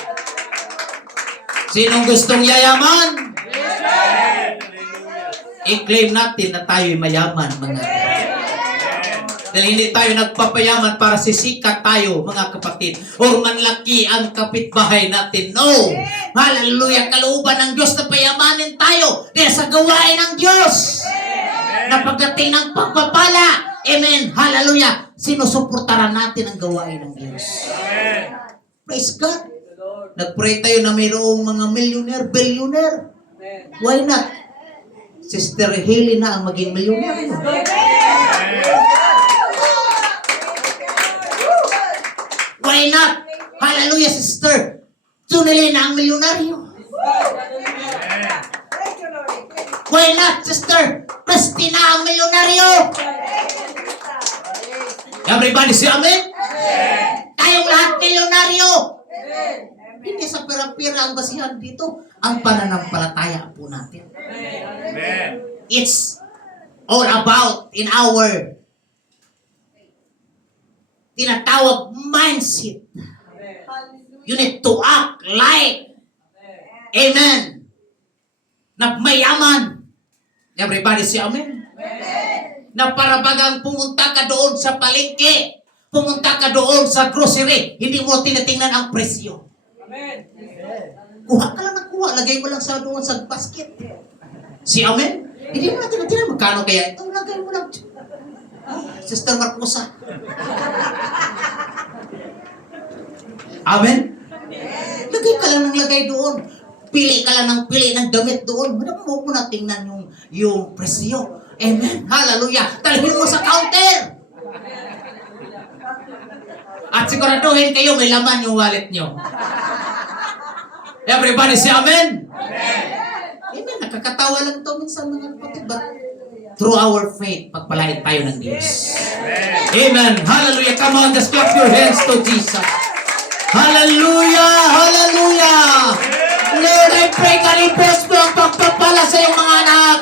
Sinong gustong yayaman? Hallelujah. I-claim natin na tayo'y mayaman, mga dahil hindi tayo nagpapayaman para sisikat tayo, mga kapatid, o manlaki ang kapitbahay natin. No! Hallelujah! Kalooban ng Diyos na payamanin tayo dahil sa gawain ng Diyos. Na pagdating ng pagpapala, amen, hallelujah, sinusuportaran natin ang gawain ng Diyos. Amen. Praise God! Nag-pray tayo na mayroong mga millionaire, billionaire. Why not? Sister Haley na ang maging millionaire. Why not? Hallelujah, sister. Tunili na ang milyonaryo. Why not, sister? Christina ang milyonaryo. Everybody say amen? Tayong lahat milyonaryo. Hindi sa pera-pera ang basihan dito. Ang pananampalataya po natin. Amen. It's all about in our tinatawag mindset. You need to act like, amen, na mayaman. Everybody say amen. Na para bagang pumunta ka doon sa palengke, pumunta ka doon sa grocery, hindi mo tinitingnan ang presyo. Kuha ka lang ng kuha, lagay mo lang sa doon sa basket. Si amen? Hindi mo natin natin magkano kaya ito, lagay mo lang. Sister Marcusa. Amen? Lagay ka lang ng lagay doon. Pili ka lang ng pili ng damit doon. Huwag mo na tingnan yung presyo. Amen? Hallelujah. Talhin mo sa counter. At siguraduhin kayo may laman yung wallet nyo. Everybody say amen? Amen. Nakakatawa lang ito minsan, mga kapatid. But through our faith, pagpalain tayo ng Diyos. Amen. Hallelujah. Come on, just clap your hands to Jesus. Hallelujah. Hallelujah. Lord, I pray kalipos mo ang pagpapala sa iyong mga anak.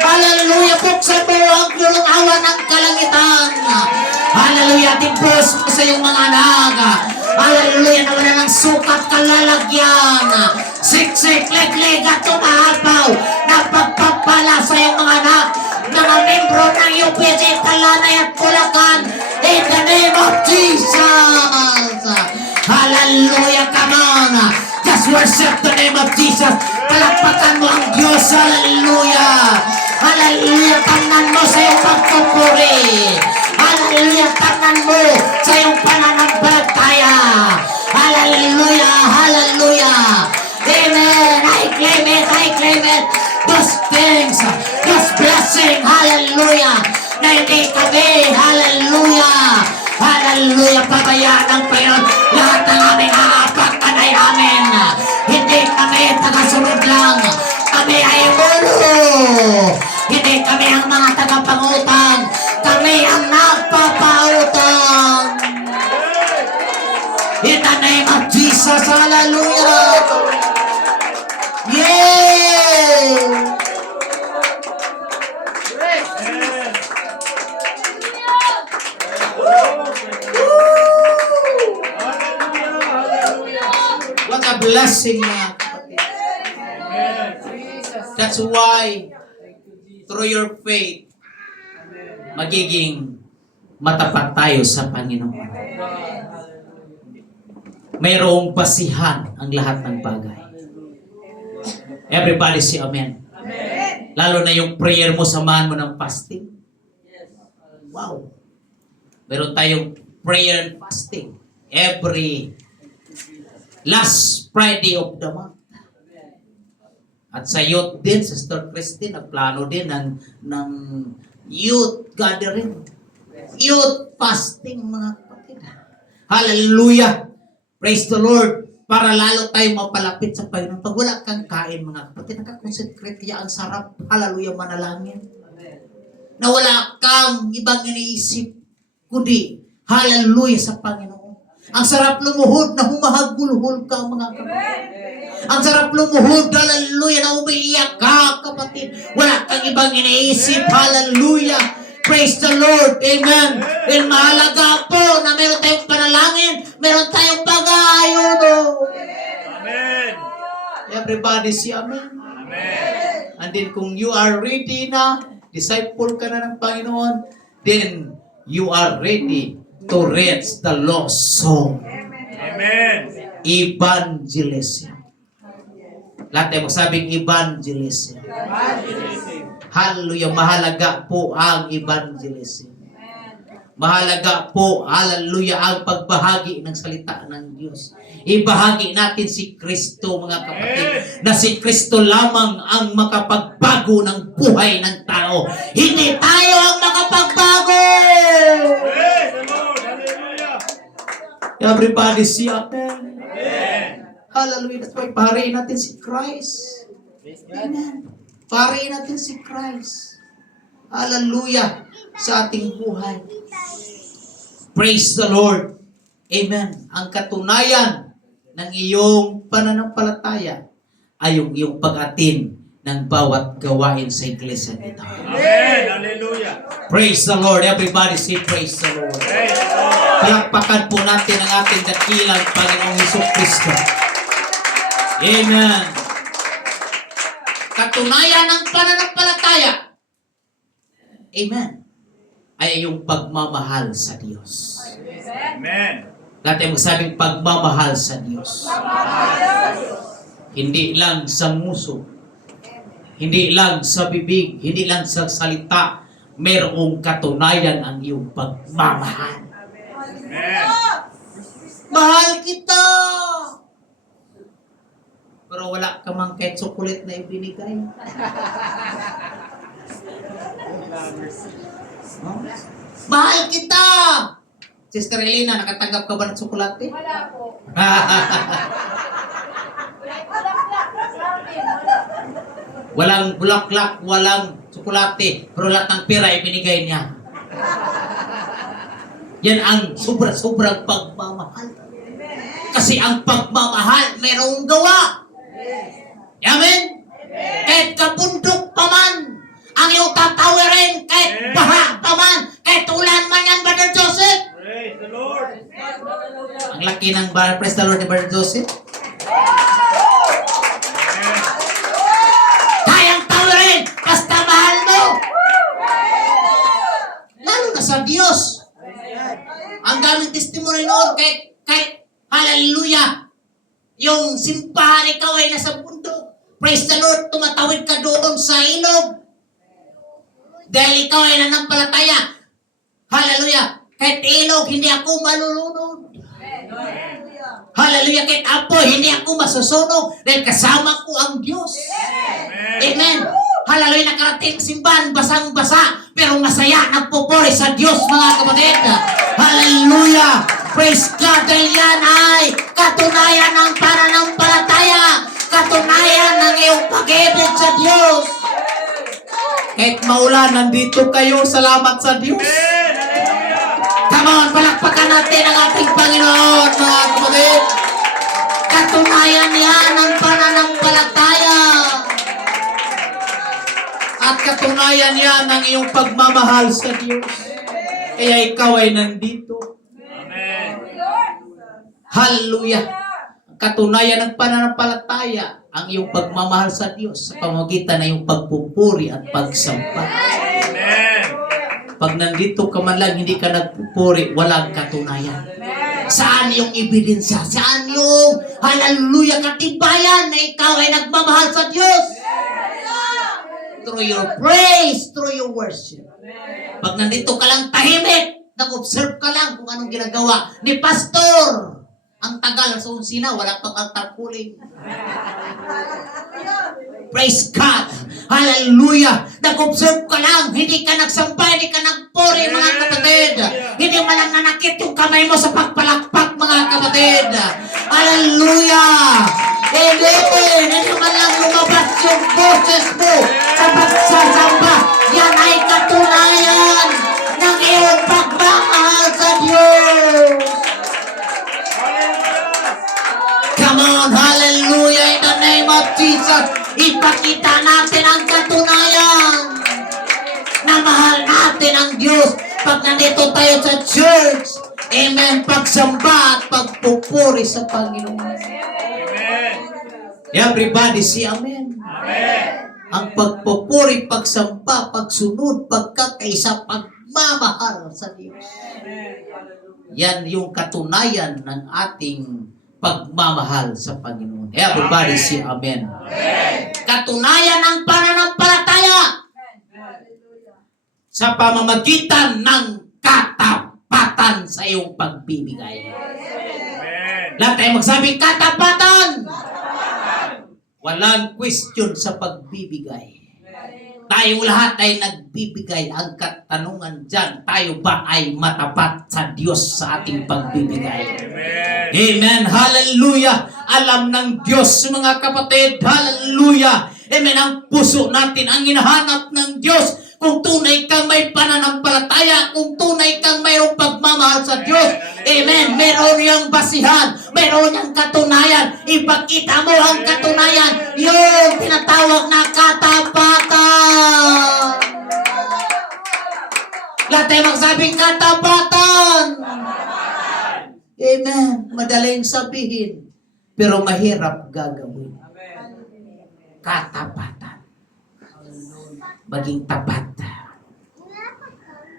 Hallelujah. Buksan mo ang gulong awan ng kalangitan. Hallelujah. Tipos mo sa iyong mga anak. Hallelujah. Nawala ng sukat kalalagyan, siksik, legleg at tumahabaw na pagpapala sa iyong mga anak, mga membro ng UPG, Talanay at Bulacan, in the name of Jesus. Hallelujah, come on. Just worship the name of Jesus. Palakpakan mo ang Diyos. Hallelujah. Hallelujah, tanan mo sa iyong pagpupuri. Hallelujah, tanan mo sa iyong pananampalataya. Hallelujah, hallelujah. Amen. I claim it, I claim it. Those things, those blessings, hallelujah. Na hindi kami, hallelujah. Hallelujah, pabayaan ng Panginoon. Lahat ng aming aapak ay amin. Hindi kami tagasunod lang. Kami ay ulo. Hindi kami ang mga tagapangutang. Kami ang nagpapautang. In the name of Jesus, hallelujah. Yay! What a blessing, mga kapatid. That's why, through your faith, magiging matapat tayo sa Panginoon. Mayroong basihan ang lahat ng bagay. Everybody say amen. Lalo na yung prayer mo, samahan mo ng fasting. Wow. Meron tayong prayer and fasting every last Friday of the month. At sa youth din, Sister Christine, nagplano din ng youth gathering. Youth fasting, mga kapatid. Hallelujah! Praise the Lord! Para lalo tayong mapalapit sa Panginoon. Pag wala kang kain, mga kapatid, nakakonsentrate kaya ang sarap. Hallelujah, manalangin. Na wala kang ibang iniisip, kundi hallelujah sa Panginoon. Ang sarap lumuhod na humahagulhol ka, mga kapatid. Ang sarap lumuhod, hallelujah, na umiiyak ka, kapatid. Wala kang ibang iniisip, hallelujah. Praise the Lord, amen. And mahalaga po na meron tayong panalangin, meron tayong pag-aayono. Amen. Everybody say amen. Amen. And then kung you are ready na, disciple ka na ng Panginoon, then you are ready to reach the lost soul. Amen. Evangelism. Lahat tayo magsabing evangelism. Hallelujah. Mahalaga po ang evangelism. Mahalaga po, hallelujah, ang pagbahagi ng salita ng Diyos. Ibahagi natin si Kristo, mga kapatid, na si Kristo lamang ang makapagbago ng buhay ng tao. Hindi tayo ang makapagbago! Praise the Lord. Hallelujah. Everybody say amen. Amen. Hallelujah. That's why pariin natin si Christ. Amen. Pariin natin si Christ. Hallelujah. Sa ating buhay. Praise the Lord. Amen. Ang katunayan ng iyong pananampalataya ay yung iyong pag-atin ng bawat gawain sa iglesia nito. Amen. Hallelujah. Praise the Lord. Everybody say praise the Lord. Praise the Lord. Palakpakan po natin ang ating dakilang Panginoong Jesucristo. Amen. Katunayan ng pananampalataya. Amen. Ay yung pagmamahal sa Diyos. Amen. Natin magsabing pagmamahal sa Diyos. Hindi lang sa nguso. Hindi lang sa bibig. Hindi lang sa salita. Merong katunayan ang iyong pagmamahal. Amen. Mahal kita! Pero wala ka mang kahit chocolate na ibinigay. No? Mahal kita! Sister Elena, nakatanggap ka ba ng tsokolate? Wala po. Walang bulaklak, walang tsokolate, pero lahat ng pera ibinigay niya. Yan ang sobra-sobrang pagmamahal. Kasi ang pagmamahal, mayroong gawa. Amen? Kahit kabundok pa man, ang iyong tatawirin, kahit baha pa man, kahit ulan man yan, Brother Joseph. Praise the Lord. Ang laki ng bar. Praise the Lord ni Brother Joseph. Kayang tawirin basta mahal mo. Lalo na sa Diyos. Ang daming testimony noon kahit hallelujah. Yung simbahan ikaw ay nasa bundok. Praise the Lord, tumatawid ka doon sa ilog. Dahil ikaw ay nanampalataya. Hallelujah. Kahit ilog, hindi ako malulunod. Hallelujah. Kahit apoy, hindi ako masusunog. Dahil kasama ko ang Diyos. Amen. Hallelujah. Nakarating simbahan, basang-basa. Pero masaya, nagpupuri sa Diyos, mga kapatid. Hallelujah. Praise God. Dahil yan ay katunayan ng pananampalataya. Katunayan ng iyong pag-ibig sa Diyos. Kahit maulan, nandito kayo. Salamat sa Diyos. Come on, palakpakan natin ang ating Panginoon, mga kapatid. Katunayan yan ng pananampalataya. At katunayan yan ng iyong pagmamahal sa Diyos. Kaya ikaw ay nandito. Amen. Hallelujah. Katunayan ng pananampalataya ang iyong pagmamahal sa Diyos sa pamamagitan ng iyong pagpupuri at pagsamba. Amen. Pag nandito ka man lang, hindi ka nagpupuri, walang katunayan. Saan yung ebidensya? Saan yung hallelujah katibayan na ikaw ay nagmamahal sa Diyos? Through your praise, through your worship. Pag nandito ka lang tahimik, nag-observe ka lang kung anong ginagawa ni Pastor. Ang tagal sa unsina, wala pang altar calling. Praise God. Hallelujah. Nag-observe ka lang. Hindi ka nagsambay, hindi ka nagpuri, mga kapatid. Hindi man lang nanakit yung kamay mo sa pagpalakpak, mga kapatid. Hallelujah. Amen. Hindi man lang lumabas yung boses mo sa pagsasamba. Yan ay katunayan ng iyong pagmamahal sa Diyos. Come on, hallelujah, in the name of Jesus. Ipakita natin ang katunayan na mahal natin ang Diyos pag nandito tayo sa church. Amen. Pagsamba at pagpupuri sa Panginoon. Amen. Everybody say amen. Amen. Ang pagpupuri, pagsamba, pagsunod, pagkakaisa, pagmamahal sa Diyos. Yan yung katunayan ng ating pagmamahal sa Panginoon. Everybody say amen. Katunayan ng pananampalataya sa pamamagitan ng katapatan sa iyong pagbibigay. Amen. Lahat tayo magsabing katapatan. Walang question sa pagbibigay. Tayong lahat ay nagbibigay. Ang katanungan dyan, tayo ba ay matapat sa Diyos sa ating pagbibigay? Amen. Amen. Hallelujah. Alam ng Diyos, mga kapatid. Hallelujah. Amen. Ang puso natin, ang hinahanap ng Diyos. Kung tunay kang may pananampalataya, kung tunay kang mayroong pagmamahal sa Diyos. Amen. Meron yung basihan. Meron yung katunayan. Ipakita mo ang katunayan. Yung tinatawag na katapatan. Lahat tayo magsabing katapatan. Amen. Madaling sabihin, pero mahirap gagawin. Katapatan. Maging tapat.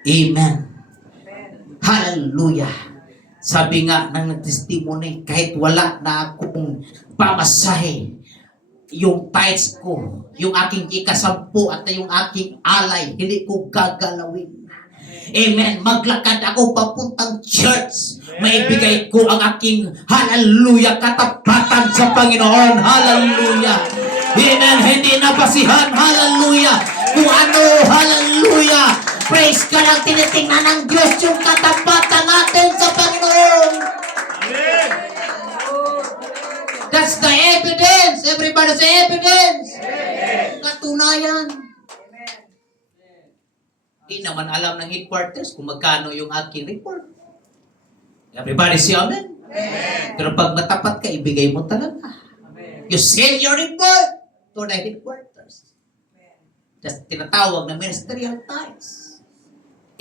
Amen. Hallelujah. Sabi nga ng testimony, kahit wala na akong pamasahe, yung tithes ko, yung aking ikasampu at yung aking alay, hindi ko gagalawin. Amen. Maglakad ako papuntang church. Maibigay ko ang aking hallelujah katapatan sa Panginoon. Hallelujah. Amen. Hindi na basihan. Hallelujah. Kung ano, hallelujah. Praise ka lang, tinitingnan ng Diyos yung katapatan natin sa Panginoon. Amen. That's the evidence. Everybody say evidence. Katunayan. Hindi naman alam ng headquarters kung magkano yung aking report. Everybody say amen. Pero pag matapat ka, ibigay mo talaga. You send your report to the headquarters. That's tinatawag na ministerial tithes.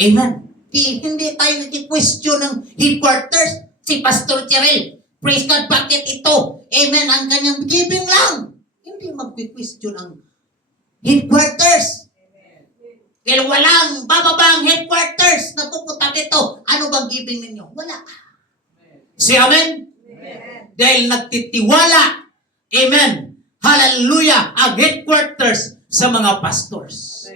Amen. Hindi tayo nag-question ng headquarters. Si Pastor Cheryl, praise God, bakit ito? Amen, ang kanyang giving lang. Hindi mag-question ang headquarters. Dahil walang bababang headquarters na pupunta dito. Ano bang giving ninyo? Wala. Si Amen? Dahil nagtitiwala. Amen. Hallelujah. Ang headquarters sa mga pastors.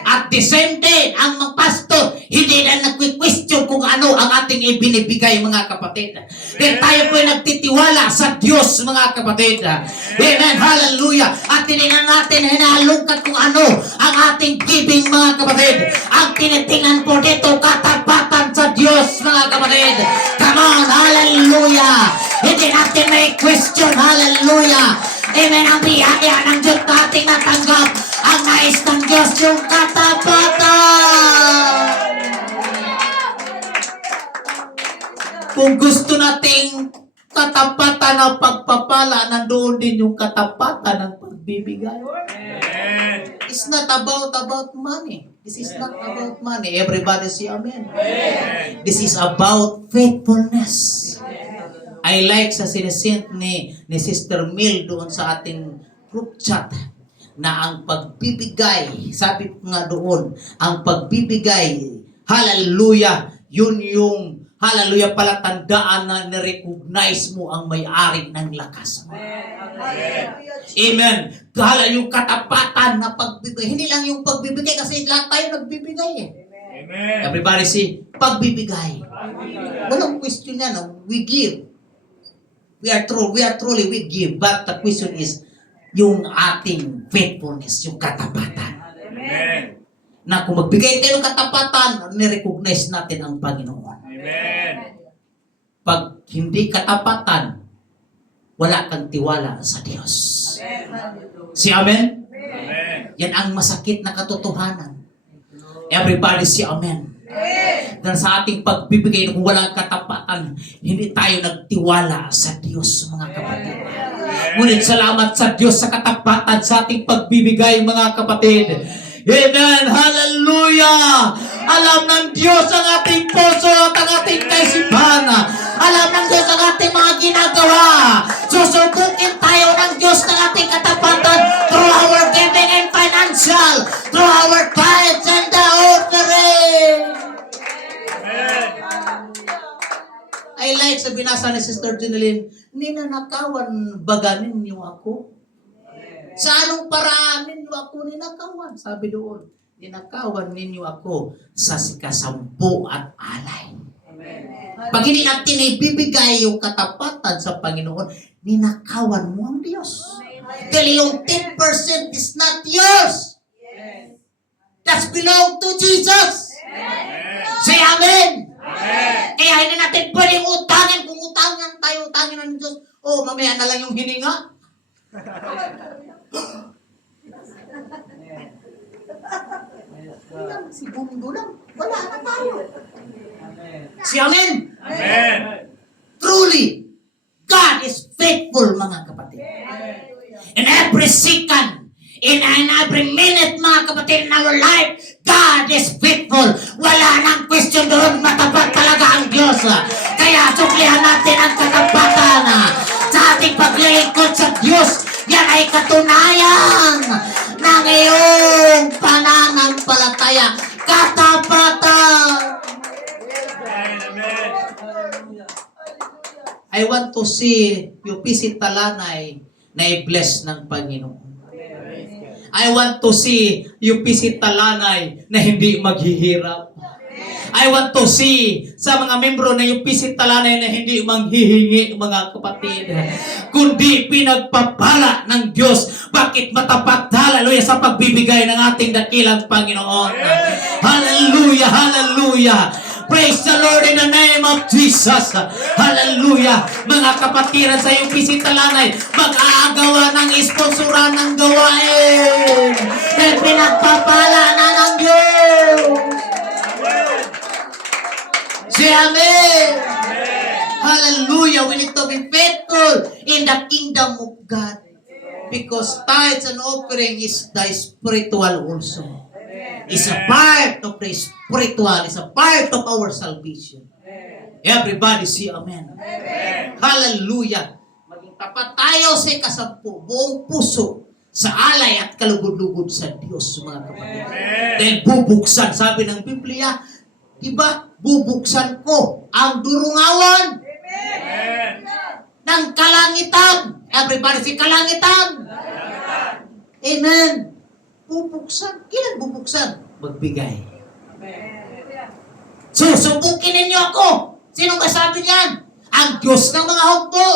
At the same day, ang mga pastor, hindi na nag-question kung ano ang ating ibinibigay, mga kapatid. Dahil tayo po ay nagtitiwala sa Diyos, mga kapatid. Amen. Hallelujah. At hindi na natin hinalungkat kung ano ang ating giving, mga kapatid. Ang tinitingnan po dito, katapatan sa Diyos, mga kapatid. Come on. Hallelujah. Hindi natin may question. Hallelujah. Amen. Ang biyaya ng Diyos na ating natanggap. Ang nais ng Diyos yung katapatan. Kung gusto nating katapatan ng pagpapala, nandoon din yung katapatan ng pagbibigay. Amen. It's not about money. This is not about money. Everybody say amen. Amen. This is about faithfulness. I like sa sinesent ni Sister Mil doon sa ating group chat na ang pagbibigay, sabi ko nga doon, ang pagbibigay, hallelujah, yun yung, hallelujah, palatandaan na na-recognize mo ang may-ari ng lakas mo. Amen. Hala yung katapatan na pagbibigay. Hindi lang yung pagbibigay kasi lahat tayo nagbibigay eh. Amen. Everybody say, pagbibigay. Walang question yan. We give. We are truly we give. But the question is, yung ating faithfulness, yung katapatan. Amen. Na kung magbigay tayo ng katapatan, nirecognize natin ang Panginoon. Amen. Pag hindi katapatan, wala kang tiwala sa Diyos. Si Amen? Amen. Yan ang masakit na katotohanan. Everybody say Amen. Dahil sa ating pagbibigay kung walang katapatan, hindi tayo nagtiwala sa Diyos, mga kapatid. Ngunit salamat sa Diyos sa katapatan sa ating pagbibigay, mga kapatid. Amen. Hallelujah. Alam ng Diyos ang ating puso at ang ating kaisipan. Alam ng Diyos ang ating mga ginagawa. Susubukin tayo ng Diyos ng ating katapatan through our giving and financial, through our tithes and the offering. I like sa binasa ni Sister Jeneline, ninanakawan baga ninyo ako. Sa anong paraan ninyo ako ninakawan? Sabi doon, ninakawan ninyo ako sa sikasampu at alay. Pag hindi natin ibibigay yung katapatan sa Panginoon, ninakawan mo ang Diyos. Dahil yung 10% is not yours. That's belong to Jesus. Say Amen. Kaya hindi natin pwedeng utangin. Kung utangin tayo, utangin ng Diyos. Oh, mamaya na lang yung hininga. Segundo lang. Wala na tayo. Si Amen. Amen. Truly, God is faithful, mga kapatid. In every second, in every minute, mga kapatid, in our life, God is faithful. Wala nang question doon. Matapat talaga ang Diyos. Kaya suklihan natin ang katapatan sa ating paglilingkod sa Diyos. Yan ay katunayan ng iyong pananampalataya. Katapatan. Amen. I want to see UPC Talanay na i-bless ng Panginoon. I want to see UPC Talanay na hindi maghihirap. I want to see sa mga membro ng UPC Talanay na hindi manghihingi, mga kapatid, kundi pinagpapala ng Diyos. Bakit matapat, hallelujah, sa pagbibigay ng ating dakilang Panginoon. Hallelujah, hallelujah. Praise the Lord in the name of Jesus. Hallelujah. Mga kapatiran sa UPC Talanay, mag-aagawa ng sponsoran ng gawain. Dahil pinagpapala na ng Diyos. Say Amen. Hallelujah. We need to be faithful in the kingdom of God. Because tithes and offering is the spiritual also. is a part of the spiritual, is a part of our salvation. Everybody say amen. Hallelujah. Maging tapat tayo sa ikasampu, buong puso, sa alay at kalugod-lugod sa Diyos, mga kapatid. Dahil bubuksan, sabi ng Biblia, diba, bubuksan ko ang durungawan ng kalangitan. Everybody say kalangitan. Amen. Bubuksan. Kailan bubuksan? Magbigay. Susubukin ninyo ako. Sino masabi niyan? Ang Diyos ng mga hukbo.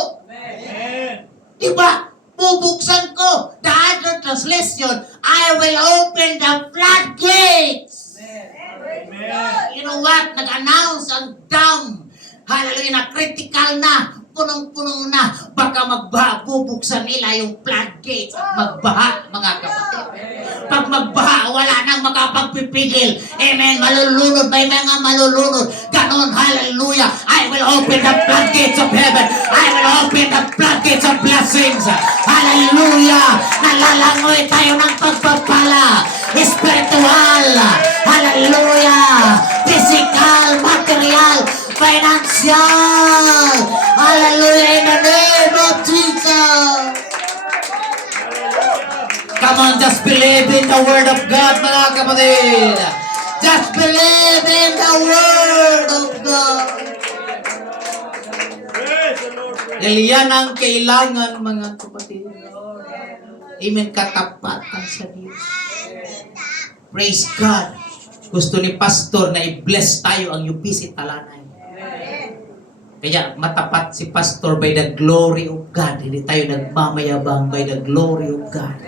Diba? Bubuksan ko. The other translation, I will open the floodgates. You know what? Nag-announce ang dam. Hallelujah, na critical na. Punong-punong na. Baka magbaha. Bubuksan nila yung floodgates at magbaha, mga kapatid. Pag magbaha, wala nang makapagpipigil. Amen. Malulunod. May mga malulunod. Ganon. Hallelujah. I will open the floodgates of heaven. I will open the floodgates of blessings. Hallelujah. Nalalangoy tayo ng pagpapala. Spiritual. Hallelujah. Physical, material, financial. Hallelujah. In the name of Jesus. Come on, just believe in the Word of God, mga kapatid. Just believe in the Word of God. Dahil yan ang kailangan, mga kapatid. Amen, katapatan sa Diyos. Praise God. Gusto ni Pastor na i-bless tayo ang UPC Talanay. Kaya matapat si Pastor by the glory of God. Hindi tayo nagmamayabang by the glory of God.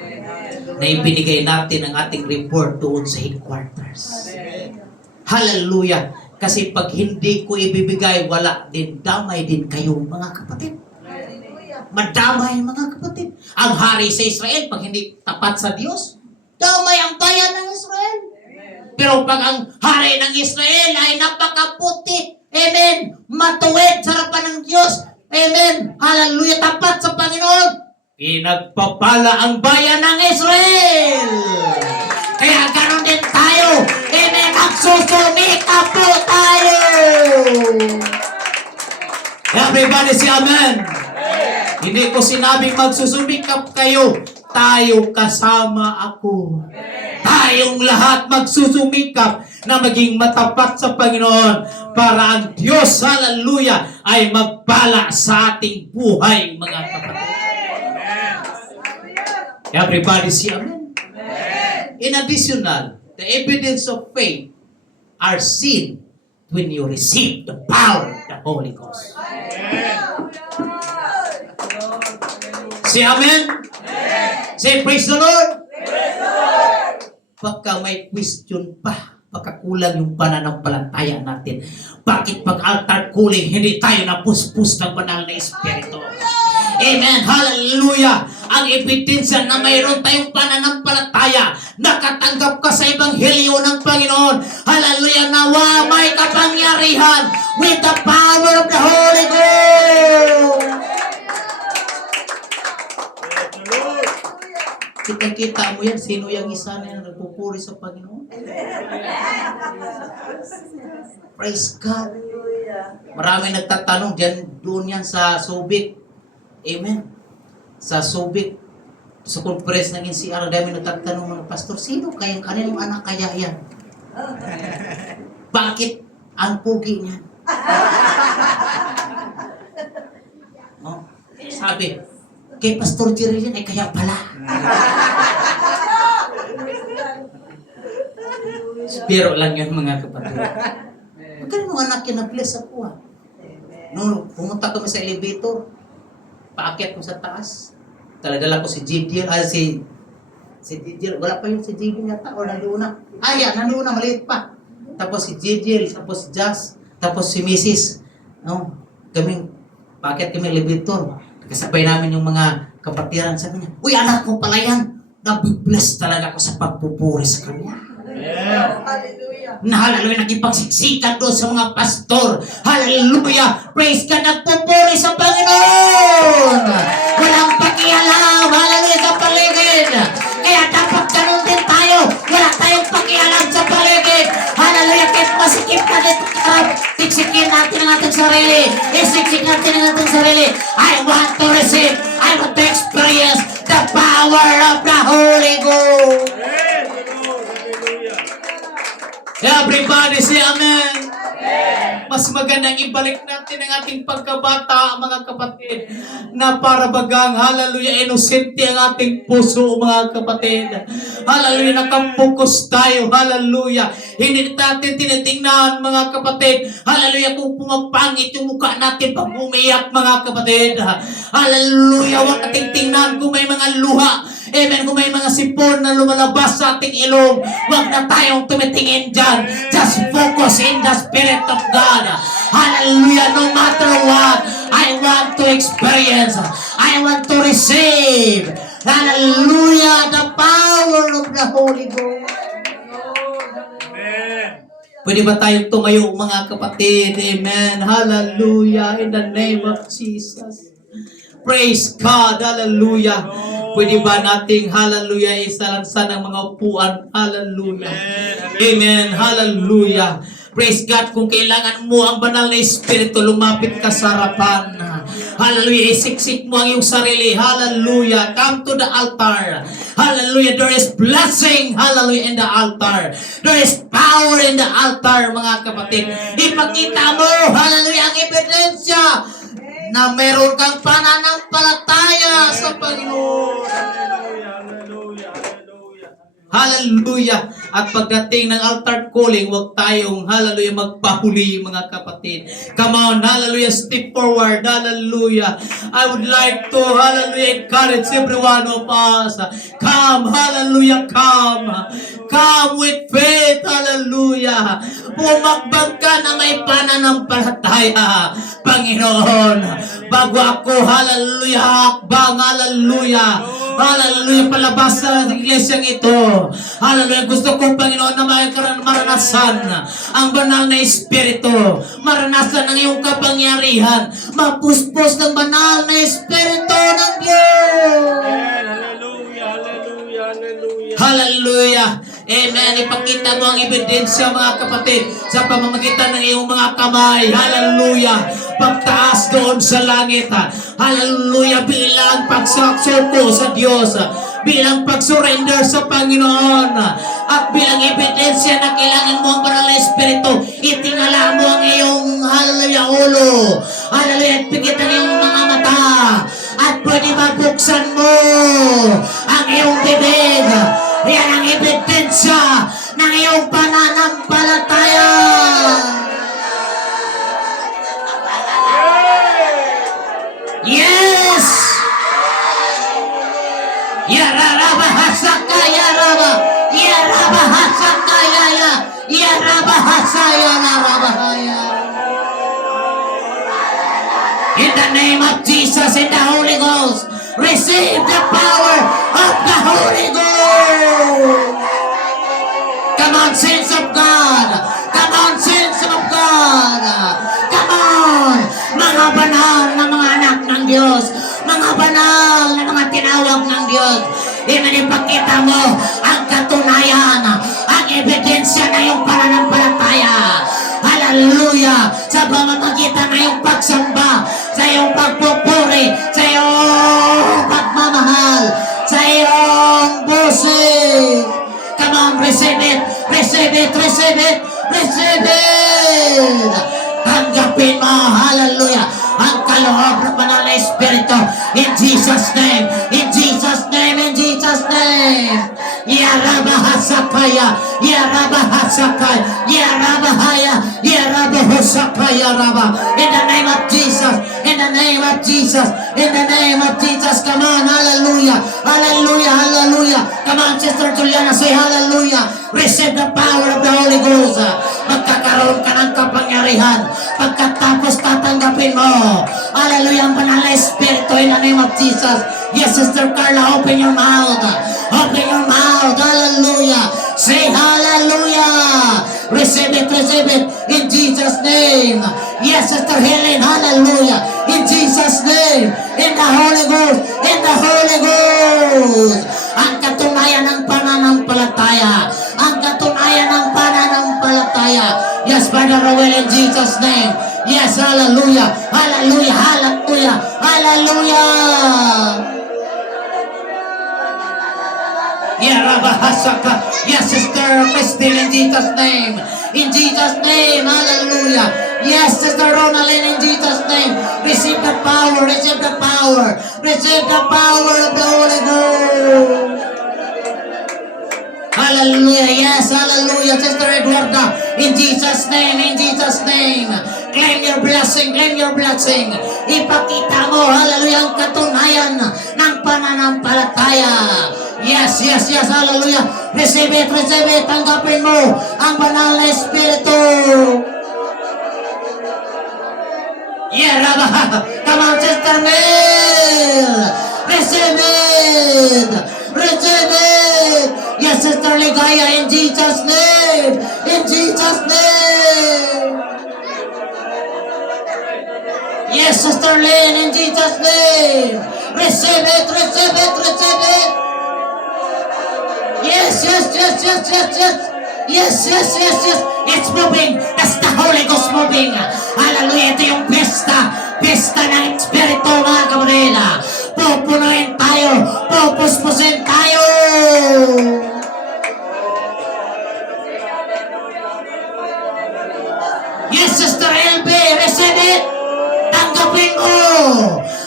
Na ibinigay natin ang ating report doon sa headquarters. Hallelujah! Kasi pag hindi ko ibibigay, wala din. Damay din kayo, mga kapatid. Madamay, mga kapatid. Ang hari sa Israel, pag hindi tapat sa Diyos, damay ang bayan ng Israel. Pero pag ang hari ng Israel ay napakaputi, amen, matuwid sa harapan ng Diyos, amen, hallelujah, tapat sa Panginoon, pinagpapala ang bayan ng Israel. Kaya ganon din tayo. Amen. Magsusumika po tayo. Everybody say amen. Hindi ko sinabing magsusumikap kayo. Tayo kasama ako. Tayong lahat magsusumikap na maging matapat sa Panginoon para ang Diyos, hallelujah, ay magpala sa ating buhay, mga kapatid. Everybody say amen. In additional, the evidence of faith are seen when you receive the power of the Holy Ghost. Say amen. Say praise the Lord. Pagka may question pa, pagka kulang yung pananampalataya natin, bakit pag altar calling, hindi tayo napuspus ng banal na Espiritu? Amen. Hallelujah. Ang ebidensya na mayroon tayong pananampalataya, nakatanggap ka sa Ebanghelyo ng Panginoon. Hallelujah. Nawa may kapangyarihan with the power of the Holy Ghost. Kita-kita mo yan, sino yung isa na yung nagpupuri sa Panginoon? Praise God. Marami nagtatanong dyan, doon yan sa Subic. Amen. Sa Subic, sa conference ng NCR, dami nagtatanong mga pastor, sino kayang kanilang anak kaya yan? Bakit ang pugi niya? Oh, sabi, kay Pastor Jerry yan, ay kaya pala. Pero lang yan, mga kapatid. Magkano mga anak yan na-bless ako ah. Nung pumunta kami sa elevator, paakyat ko sa taas. Taladala ko si JDL, si JDL, wala pa yung si JDL yata, o nandoon na. Yan, nandoon na, maliit pa. Tapos si JDL, tapos si Jazz, tapos si Mrs. No, paakyat kami elevator. Kasabay namin yung mga kapatiran, sabi niya, uy, anak mo pala yan. Nabibless talaga ako sa pagpupuri sa kanya. Yeah. Hallelujah, nakipagsiksikan doon sa mga pastor. Hallelujah, praise God, nagpupuri sa Panginoon. Walang pakialam, hallelujah, sa paligid. Kaya dapat ganun din tayo. Wala tayong pakialam sa Siksikin natin ang ating sarili. Isiksik natin ang ating sarili. I want to receive. I want to experience the power of the Holy Ghost. Praise the Lord. Hallelujah. Everybody say amen. Mas magandang ibalik natin ang ating pagkabata, mga kapatid, na para bagang, hallelujah, inosente ang ating puso, mga kapatid. Hallelujah, nakapokus tayo, hallelujah. Hindi natin tinitingnan, mga kapatid, hallelujah, kung pumapangit yung mukha natin pag umiyak, mga kapatid. Hallelujah, huwag nating tingnan kung may mga luha. Amen. Kung may mga sipon na lumalabas sa ating ilong, huwag na tayong tumitingin dyan. Just focus in the Spirit of God. Hallelujah. No matter what, I want to experience. I want to receive. Hallelujah. The power of the Holy Ghost. Amen. Pwede ba tayong tumayo, mga kapatid? Amen. Hallelujah. In the name of Jesus. Praise God. Hallelujah. Pwede ba nating, hallelujah, isalansan ang mga upuan? Hallelujah. Amen. Hallelujah. Praise God. Kung kailangan mo ang banal na Espiritu, lumapit ka sa harapan. Hallelujah. Isiksik mo ang iyong sarili. Hallelujah. Come to the altar. Hallelujah. There is blessing. Hallelujah. In the altar. There is power in the altar, mga kapatid. Ipakita mo, hallelujah, ang ebidensya na meron kang pananampalataya sa Panginoon. Hallelujah. Hallelujah. Hallelujah. Hallelujah. At pagdating ng altar calling, huwag tayong, hallelujah, magpahuli, mga kapatid. Come on, hallelujah, step forward, hallelujah. I would like to, hallelujah, encourage every one of us. Come, hallelujah, come. Come with faith, hallelujah. Pumakbang ka na may pananampalataya, Panginoon. Bago ako, hallelujah, hakbang, hallelujah. Hallelujah, palabas sa iglesyang ito. Hallelujah, gusto ko, Panginoon, na maranasan ang banal na Espiritu. Maranasan ang iyong kapangyarihan. Mapuspos ng banal na Espiritu ng Diyos. Hallelujah. Hallelujah. Hallelujah. Hallelujah. Amen. Ipakita mo ang ebidensya, mga kapatid, sa pamamagitan ng iyong mga kamay. Hallelujah. Pagtaas doon sa langit. Hallelujah. Bilang pagsaksuko sa Diyos. Bilang pagsurrender sa Panginoon. At bilang ebidensya na kailangan mo ang banal na Espiritu, itingala mo ang iyong, hallelujah, ulo. Hallelujah. At pigit ang iyong mga mata. At pwede mabuksan mo ang iyong bibig. Yan ang ebidensya ng iyong pananampalataya. Yes! Yaraba hasaka yaraba. Yaraba hasaka yaya. Yaraba hasaya naraba haya. In the name of Jesus, in the Holy Ghost, receive the power of the Holy Ghost. Come on, saints of God. Come on, saints of God. Come on, mga banal na mga anak ng Diyos. Mga banal na mga tinawag ng Diyos. Ipakita mo ang katunayan, ang ebidensya na iyong pananampalataya. Hallelujah! Sa pamamagitan ng iyong pagsamba, sa iyong pagpupuri, sa iyong pagmamahal, sa iyong busing. Come on, receive it, receive it, receive it, receive it. Tanggapin mo, hallelujah, ang kaloob ng banal na Espiritu. In Jesus' name, in Jesus' name, in Jesus' name. Yarabahasakaya, Yarabahasakaya, Yarabahaya, Yarabahasakaya, Yaraba. In the name of Jesus, in the name of Jesus, in the name of Jesus. Come on, hallelujah, hallelujah, hallelujah. Come on, Sister Juliana, say hallelujah. Receive the power of the Holy Ghost. Magkakaroon ka ng kapangyarihan. Pagkatapos tatanggapin mo, hallelujah, ang banal na Espiritu in the name of Jesus. Yes, Sister Carla, open your mouth. Open your mouth. Hallelujah. Say hallelujah. Receive it in Jesus' name. Yes, Sister Helen, hallelujah. In Jesus' name. In the Holy Ghost. In the Holy Ghost. Ang katunayan ng pananampalataya. Ang katunayan ng pananampalataya. Yes, Brother Roel, in Jesus' name. Yes, hallelujah. Hallelujah. Hallelujah. Hallelujah. Yeah, Rabahasaka. Yes, Sister Christine, in Jesus' name. In Jesus' name, hallelujah. Yes, Sister Ronaldin, in Jesus' name. Receive the power, receive the power. Receive the power of the Holy Ghost. Hallelujah. Yes, hallelujah. Sister Eduarda, in Jesus' name, in Jesus' name. Claim your blessing, claim your blessing. Ipakita mo, hallelujah, ang katunayan ng pananampalataya. Yes, yes, yes, hallelujah. Receive it, tanggapin mo ang banal na Espiritu. Yeah, Rabba. Come on, Sister Mel. Receive it. Receive it. Yes, Sister Ligaya, in Jesus' name. In Jesus' name. Yes, Sister Lynn, in Jesus' name. Receive it, receive it, receive it. Yes, yes, yes, yes, yes, yes. Yes, yes, yes, yes. It's moving. That's the Holy Ghost moving. Hallelujah. Ito yung pesta. Pesta ng Espiritu, mga kamarila. Pupunuin tayo. Pupuspusin tayo. Yes, Sister LB. Receive it. Tanggapin mo.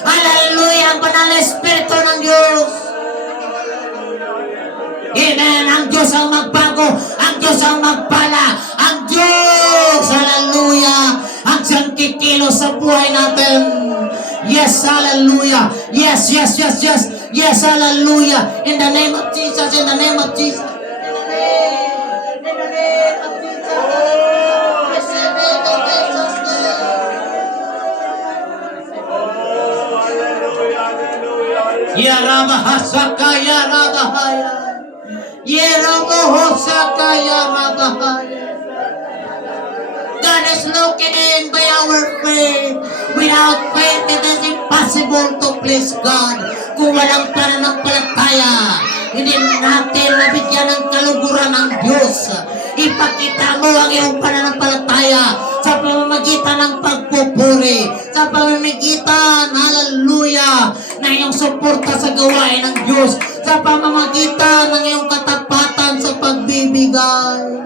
Hallelujah. Ang banal na Espiritu ng Diyos. Amen. Ang Diyos ang magbago. Ang Diyos ang magpala. Ang Diyos, hallelujah, ang siyang kikilos sa buhay natin. Yes, hallelujah. Yes, yes, yes, yes. Yes, hallelujah. In the name of Jesus, in the name of Jesus. In the name of Jesus. Receive it in Jesus' name. Yaramahasaka, Yaramahaya. Yeramohosaka, Yaramahaya. God is looking by our faith. Without faith, it is impossible to please God. Kung walang pananampalataya, hindi natin nabigyan ng kaluguran ng Diyos. Ipakita mo ang iyong pananampalataya sa pamamagitan ng pagpupuri, sa pamamagitan, hallelujah, ng iyong suporta sa gawain ng Diyos, sa pamamagitan ng iyong katapatan sa pagbibigay.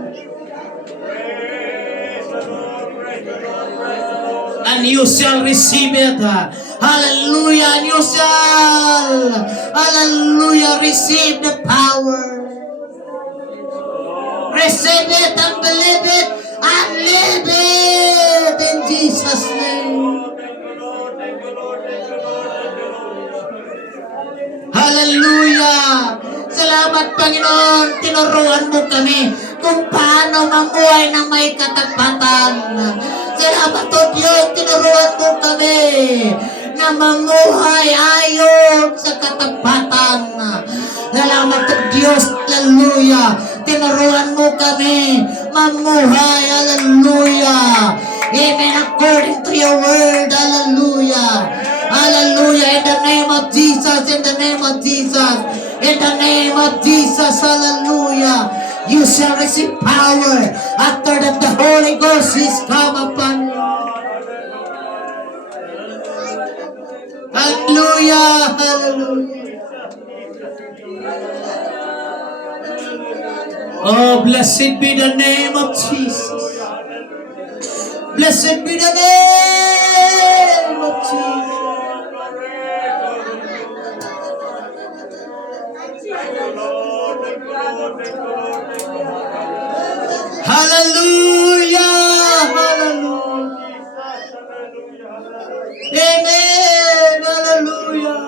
And you shall receive it. Hallelujah. And you shall, hallelujah, receive the power. Receive it and believe it and live it in Jesus' name. Hallelujah. Salamat, Panginoon. Tinuruan mo kami kung paano mamuhay ng may katapatan. Salamat, O Diyos. Tinuruan mo kami na mamuhay ayon sa katapatan. Salamat, O Diyos. Hallelujah. Tinuruan mo kami mamuhay. Hallelujah. Amen. According to your word. Hallelujah. Hallelujah. In the name of Jesus. In the name of Jesus. In the name of Jesus. Hallelujah. You shall receive power after that the Holy Ghost is come upon you. Hallelujah. Hallelujah. Oh, blessed be the name of Jesus. Blessed be the name of Jesus. Hallelujah. Hallelujah. Amen. Hallelujah.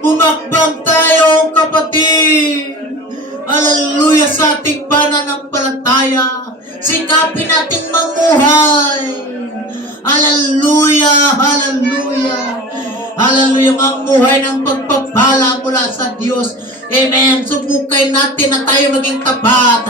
Bumakbang tayo, kapatid. Hallelujah, sa ating pananampalataya. Sikapin natin mamuhay. Hallelujah, hallelujah. Hallelujah, mamuhay ng pagpapala mula sa Diyos. Amen. Subukan natin na tayo maging tapat.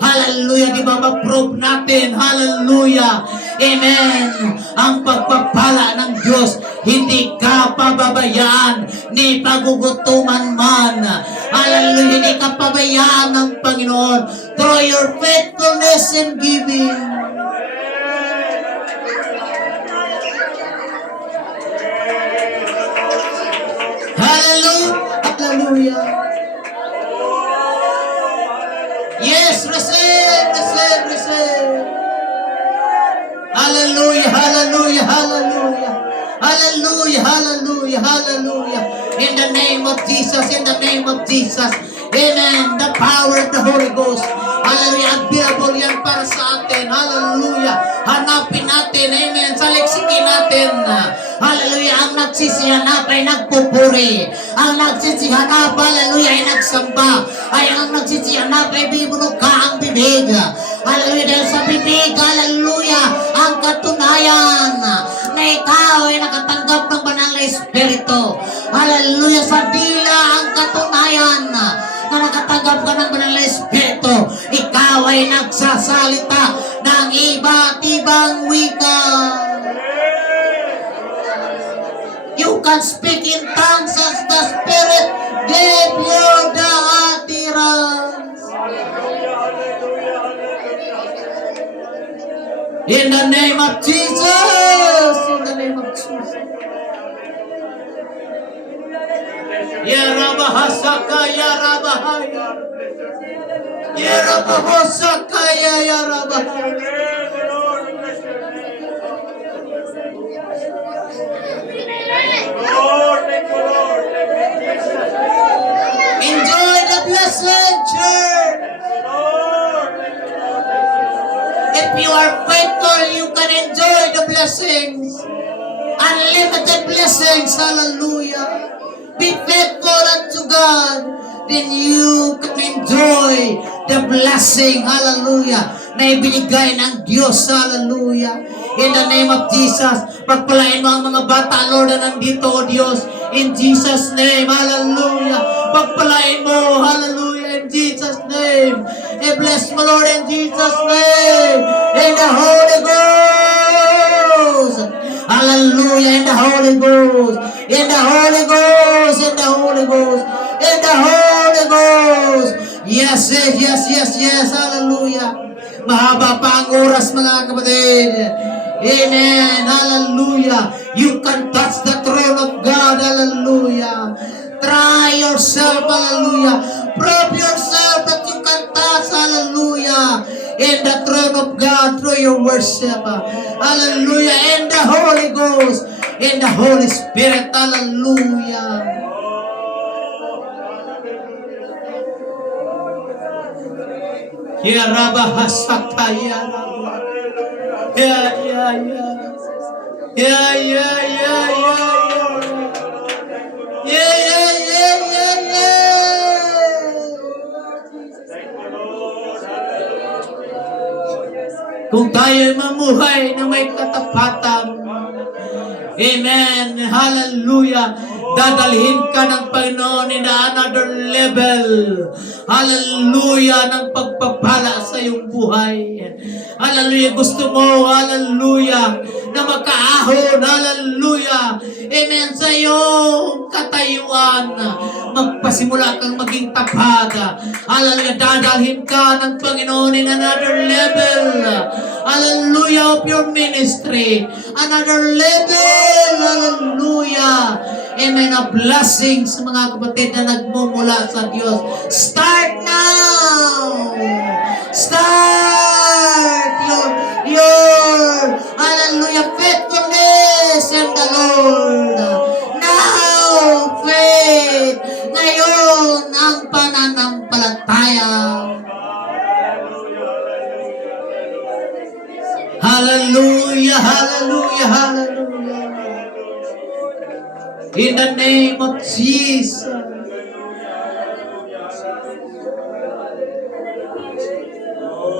Hallelujah, di ba ma-prove natin? Hallelujah. Amen. Ang pagpapala ng Diyos, hindi ka pababayaan ni pagugutuman man. Hallelujah, hindi ka pabayaan ng Panginoon through your faithfulness in giving. Hallelujah. Hallelujah. Yes, receive, receive, receive. Hallelujah, hallelujah, hallelujah. Hallelujah, hallelujah, hallelujah. In the name of Jesus, in the name of Jesus. Amen. The power of the Holy Ghost. Hallelujah. Available yan para sa atin. Hallelujah. Hanapin natin. Amen. Saliksikin natin. Hallelujah. Ang nagsisihanap ay nagpupuri. Ang nagsisihanap, hallelujah, ay nagsamba. Ay ang nagsisihanap ay bibulog ka ang bibig. Hallelujah. Dahil sa bibig, hallelujah, ang katunayan na ikaw ay nakatanggap ng banal na Espiritu. Hallelujah. Sa dila ang katunayan na nakatanggap ka ng banal na Espiritu. Ikaw ay nagsasalita ng iba't ibang wika. You can speak in tongues as the Spirit gave you the utterance. In the name of Jesus. In the name of Jesus. Ya Rabahasaka, Ya Rabahaya. Ya Rabahosaka, Ya Rabahaya. Enjoy the blessing, church. If you are faithful, you can enjoy the blessings. Unlimited blessings. Hallelujah. Be faithful unto God. Then you can enjoy the blessing. Hallelujah. Na ibinigay ng Diyos. Hallelujah. In the name of Jesus. Pagpalain mo ang mga bata, Lord, na nandito, O Diyos. In Jesus' name. Hallelujah. Pagpalain mo. Hallelujah. In Jesus' name. Bless mo, Lord, in Jesus' name. In the Holy Ghost. Hallelujah. In the Holy Ghost. In the Holy Ghost. In the Holy Ghost. In the Holy Ghost. Yes, yes, yes, yes, yes. Hallelujah. Mahaba pa ang oras, mga kapatid. Amen. Hallelujah. You can touch the throne of God. Hallelujah. Try yourself. Hallelujah. Prove yourself that you can touch. Hallelujah. In the throne of God through your worship. Hallelujah. In the Holy Ghost. In the Holy Spirit. Hallelujah. Ya Rabahasaka, Ya Rabah. Ya, ya, ya. Ya, ya, ya, ya, ya. Ya, ya, ya, ya, ya. Kung tayo mamuhay na may katapatan, amen, hallelujah, dadalhin ka ng Panginoon in another level, hallelujah, ng pagpapala sa iyong buhay. Hallelujah, gusto mo, hallelujah, na makaahon, hallelujah, amen, sa iyong katayuan, magpasimula kang maging tapat, hallelujah, dadalhin ka ng Panginoon in another level, hallelujah, of your ministry, another level, hallelujah, amen, a blessing sa mga kapatid na nagmumula sa Diyos. Start now! Start your hallelujah, faithfulness in the Lord. Now, faith. Ngayon, ang pananampalataya. Hallelujah, hallelujah, hallelujah. In the name of Jesus.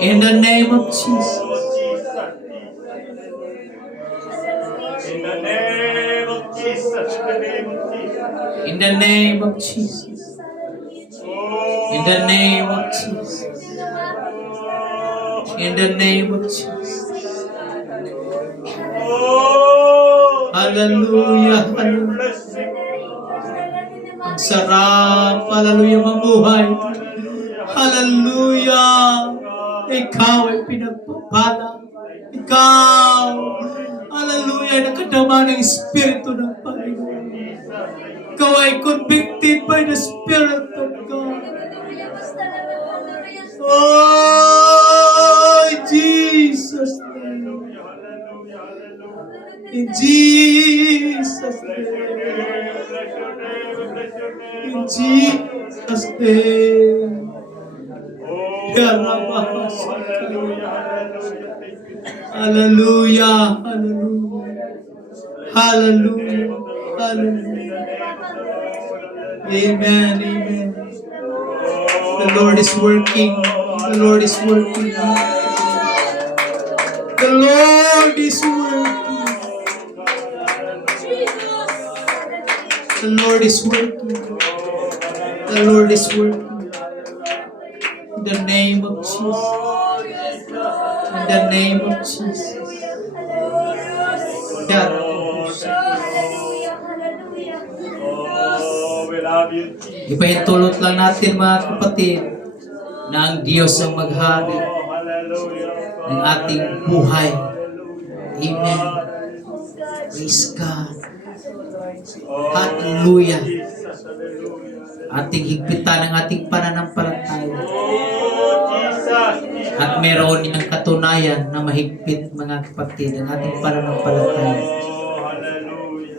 In the name of Jesus. In the name of Jesus. In the name of Jesus. In the name of Jesus. In the name of Jesus. Hallelujah. Hallelujah. Ang sarap. Hallelujah, mamuhay. Hallelujah. Ikaw ay pinagpapala. Ikaw, hallelujah, nakadama ng Espiritu ng Panginoon. ikaw ay convicted by the Spirit of God. Oh, in Jesus' name. In Jesus' name. In Jesus' name. Hallelujah. Hallelujah. Hallelujah. Hallelujah. Amen. Amen. The Lord is working. The Lord is working. The Lord is working. The Lord is working. The Lord is working. In the name of Jesus. In the name of Jesus. Ipahintulot lang natin mga kapatid na ang Diyos ang maghari ng ating buhay. Amen. Praise God. Hallelujah. Ating higpitan ang ating pananampalataya. At meron ng katunayan na mahigpit mga kapatid ang ating pananampalataya.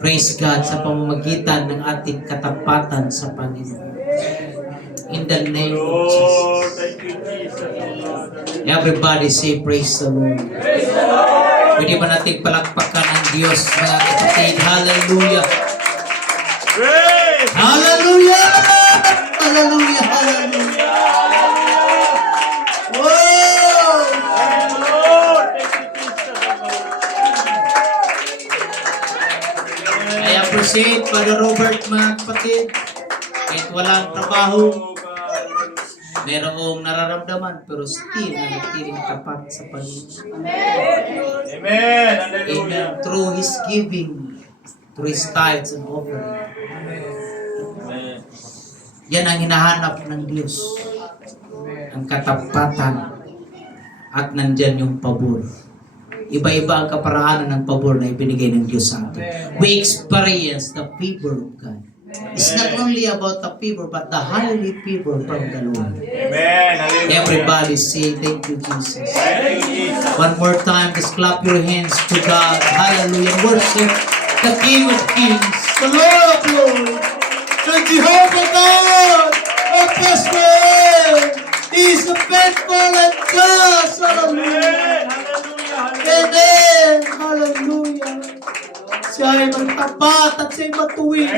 Praise God sa pamamagitan ng ating katapatan sa Panginoon. In the name of Jesus. Everybody say praise the Lord. Pwede ba natin palakpakan ang Diyos mga kapatid? Hallelujah. Hallelujah! Hallelujah! Hallelujah! Wow! I appreciate Father Robert mga kapatid. Kahit walang trabaho, merong nararamdaman pero still nanatiling tapat sa Panginoon. Amen. Amen. Through His giving, through His tithes and offering. Yan ang hinahanap ng Diyos. Ang katapatan. At nandyan yung pabor. Iba-iba ang kaparaanan ng pabor na ibinigay ng Diyos sa atin. We experience the favor of God. It's not only about the favor, but the highly favor from the Lord. Amen. Everybody say, thank you, Jesus. One more time, just clap your hands to God. Hallelujah. Worship the King of Kings, the Lord of Lords, the Jehovah God of Israel. He is faithful and just. Hallelujah. Amen. Hallelujah. Siya ay magtapat at siya ay matuwid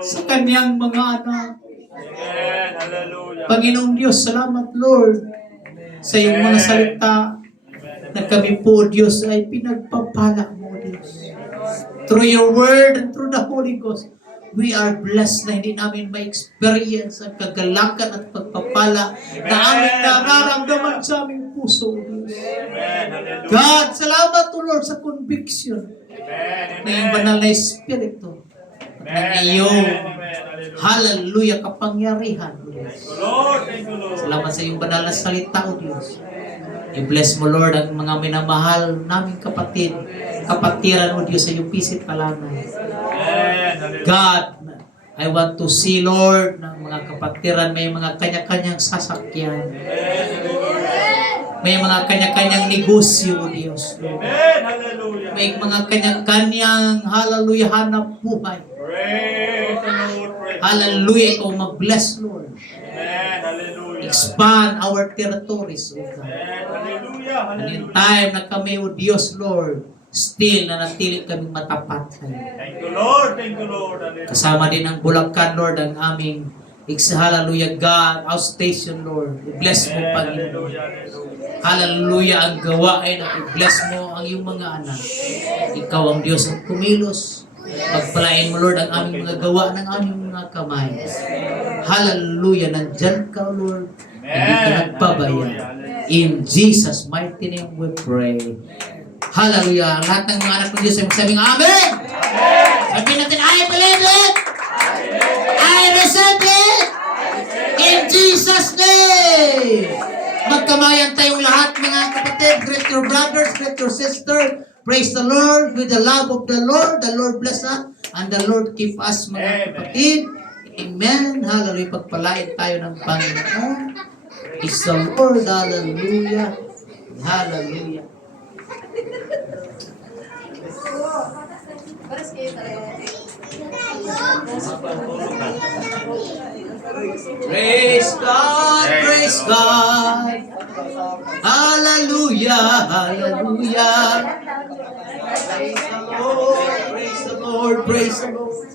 sa kanyang mga anak. Amen. Hallelujah. Panginoong Diyos, salamat Lord sa iyong mga salita na kami po Diyos ay pinagpapala mo Diyos. Through your word and through the Holy Ghost, we are blessed na hindi namin ma-experience ang kagalakan at pagpapala na aming nararamdaman sa aming puso Diyos. God, salamat to Lord sa conviction na iyong banal na Espiritu ng iyong hallelujah kapangyarihan Diyos. Salamat sa iyong banal na salita o Diyos. I-bless mo Lord ang mga minamahal naming kapatid, kapatiran o Diyos sa iyong pisit kalanay. God, I want to see Lord ng mga kapatiran may mga kanya-kanyang sasakyan. May mga kanya-kanyang negosyo o Diyos. Lord. May mga kanya-kanyang hallelujah hanap buhay. Hallelujah, ikaw mag-bless Lord. Expand our territories, O God. And in time na kami, O Diyos, Lord, still na natiling kaming matapat sa'yo. Thank you, Lord. Thank you, Lord. Kasama din ang Bulacan, Lord, ang aming hallelujah, God, outstation, Lord. I-bless mo, Panginoon. Hallelujah, ang gawain at i-bless mo ang iyong mga anak. Ikaw ang Diyos ang kumilos. Pagpalain mo, Lord, ang aming mga gawa ng aming mga kamay. Hallelujah, nandyan ka, Lord. Hindi ka nagpabaya. In Jesus' mighty name we pray. Hallelujah. Ang lahat ng mga anak ng Diyos ay magsabing Amen! Sabihin natin, I believe it! I receive it! In Jesus' name! Magkamayan tayong lahat mga kapatid, greet your brothers, greet your sister. Praise the Lord with the love of the Lord bless us, and the Lord keep us, mga Amen. kapatid. Amen. Hallelujah. Pagpalain tayo ng Panginoon. Is the Lord. Hallelujah. Hallelujah. Praise God, praise God. Hallelujah, hallelujah. Praise the Lord, praise the Lord.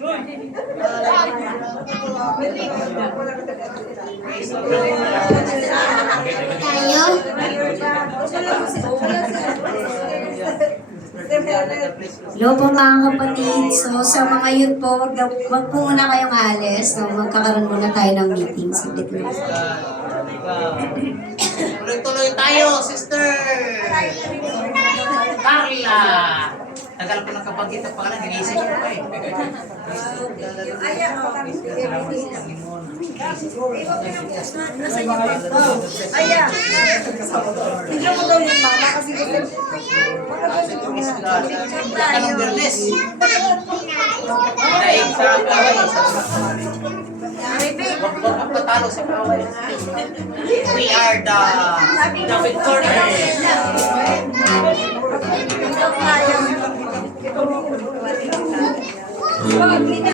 Tayo? Hello po mga kapatid. So sa mga youth po, wag po muna kayong alis. So magkakaroon muna tayo ng meeting. Saglit lang. Tuloy-tuloy tayo, sister. Carla. Tagal ko lang kabanggit ang pangalan, ginisip ko pa eh. Tignan mo daw yung mama kasi gusto Anong Bernes? Daig sa kaway. Huwag patalo sa kaway. We are the victorious.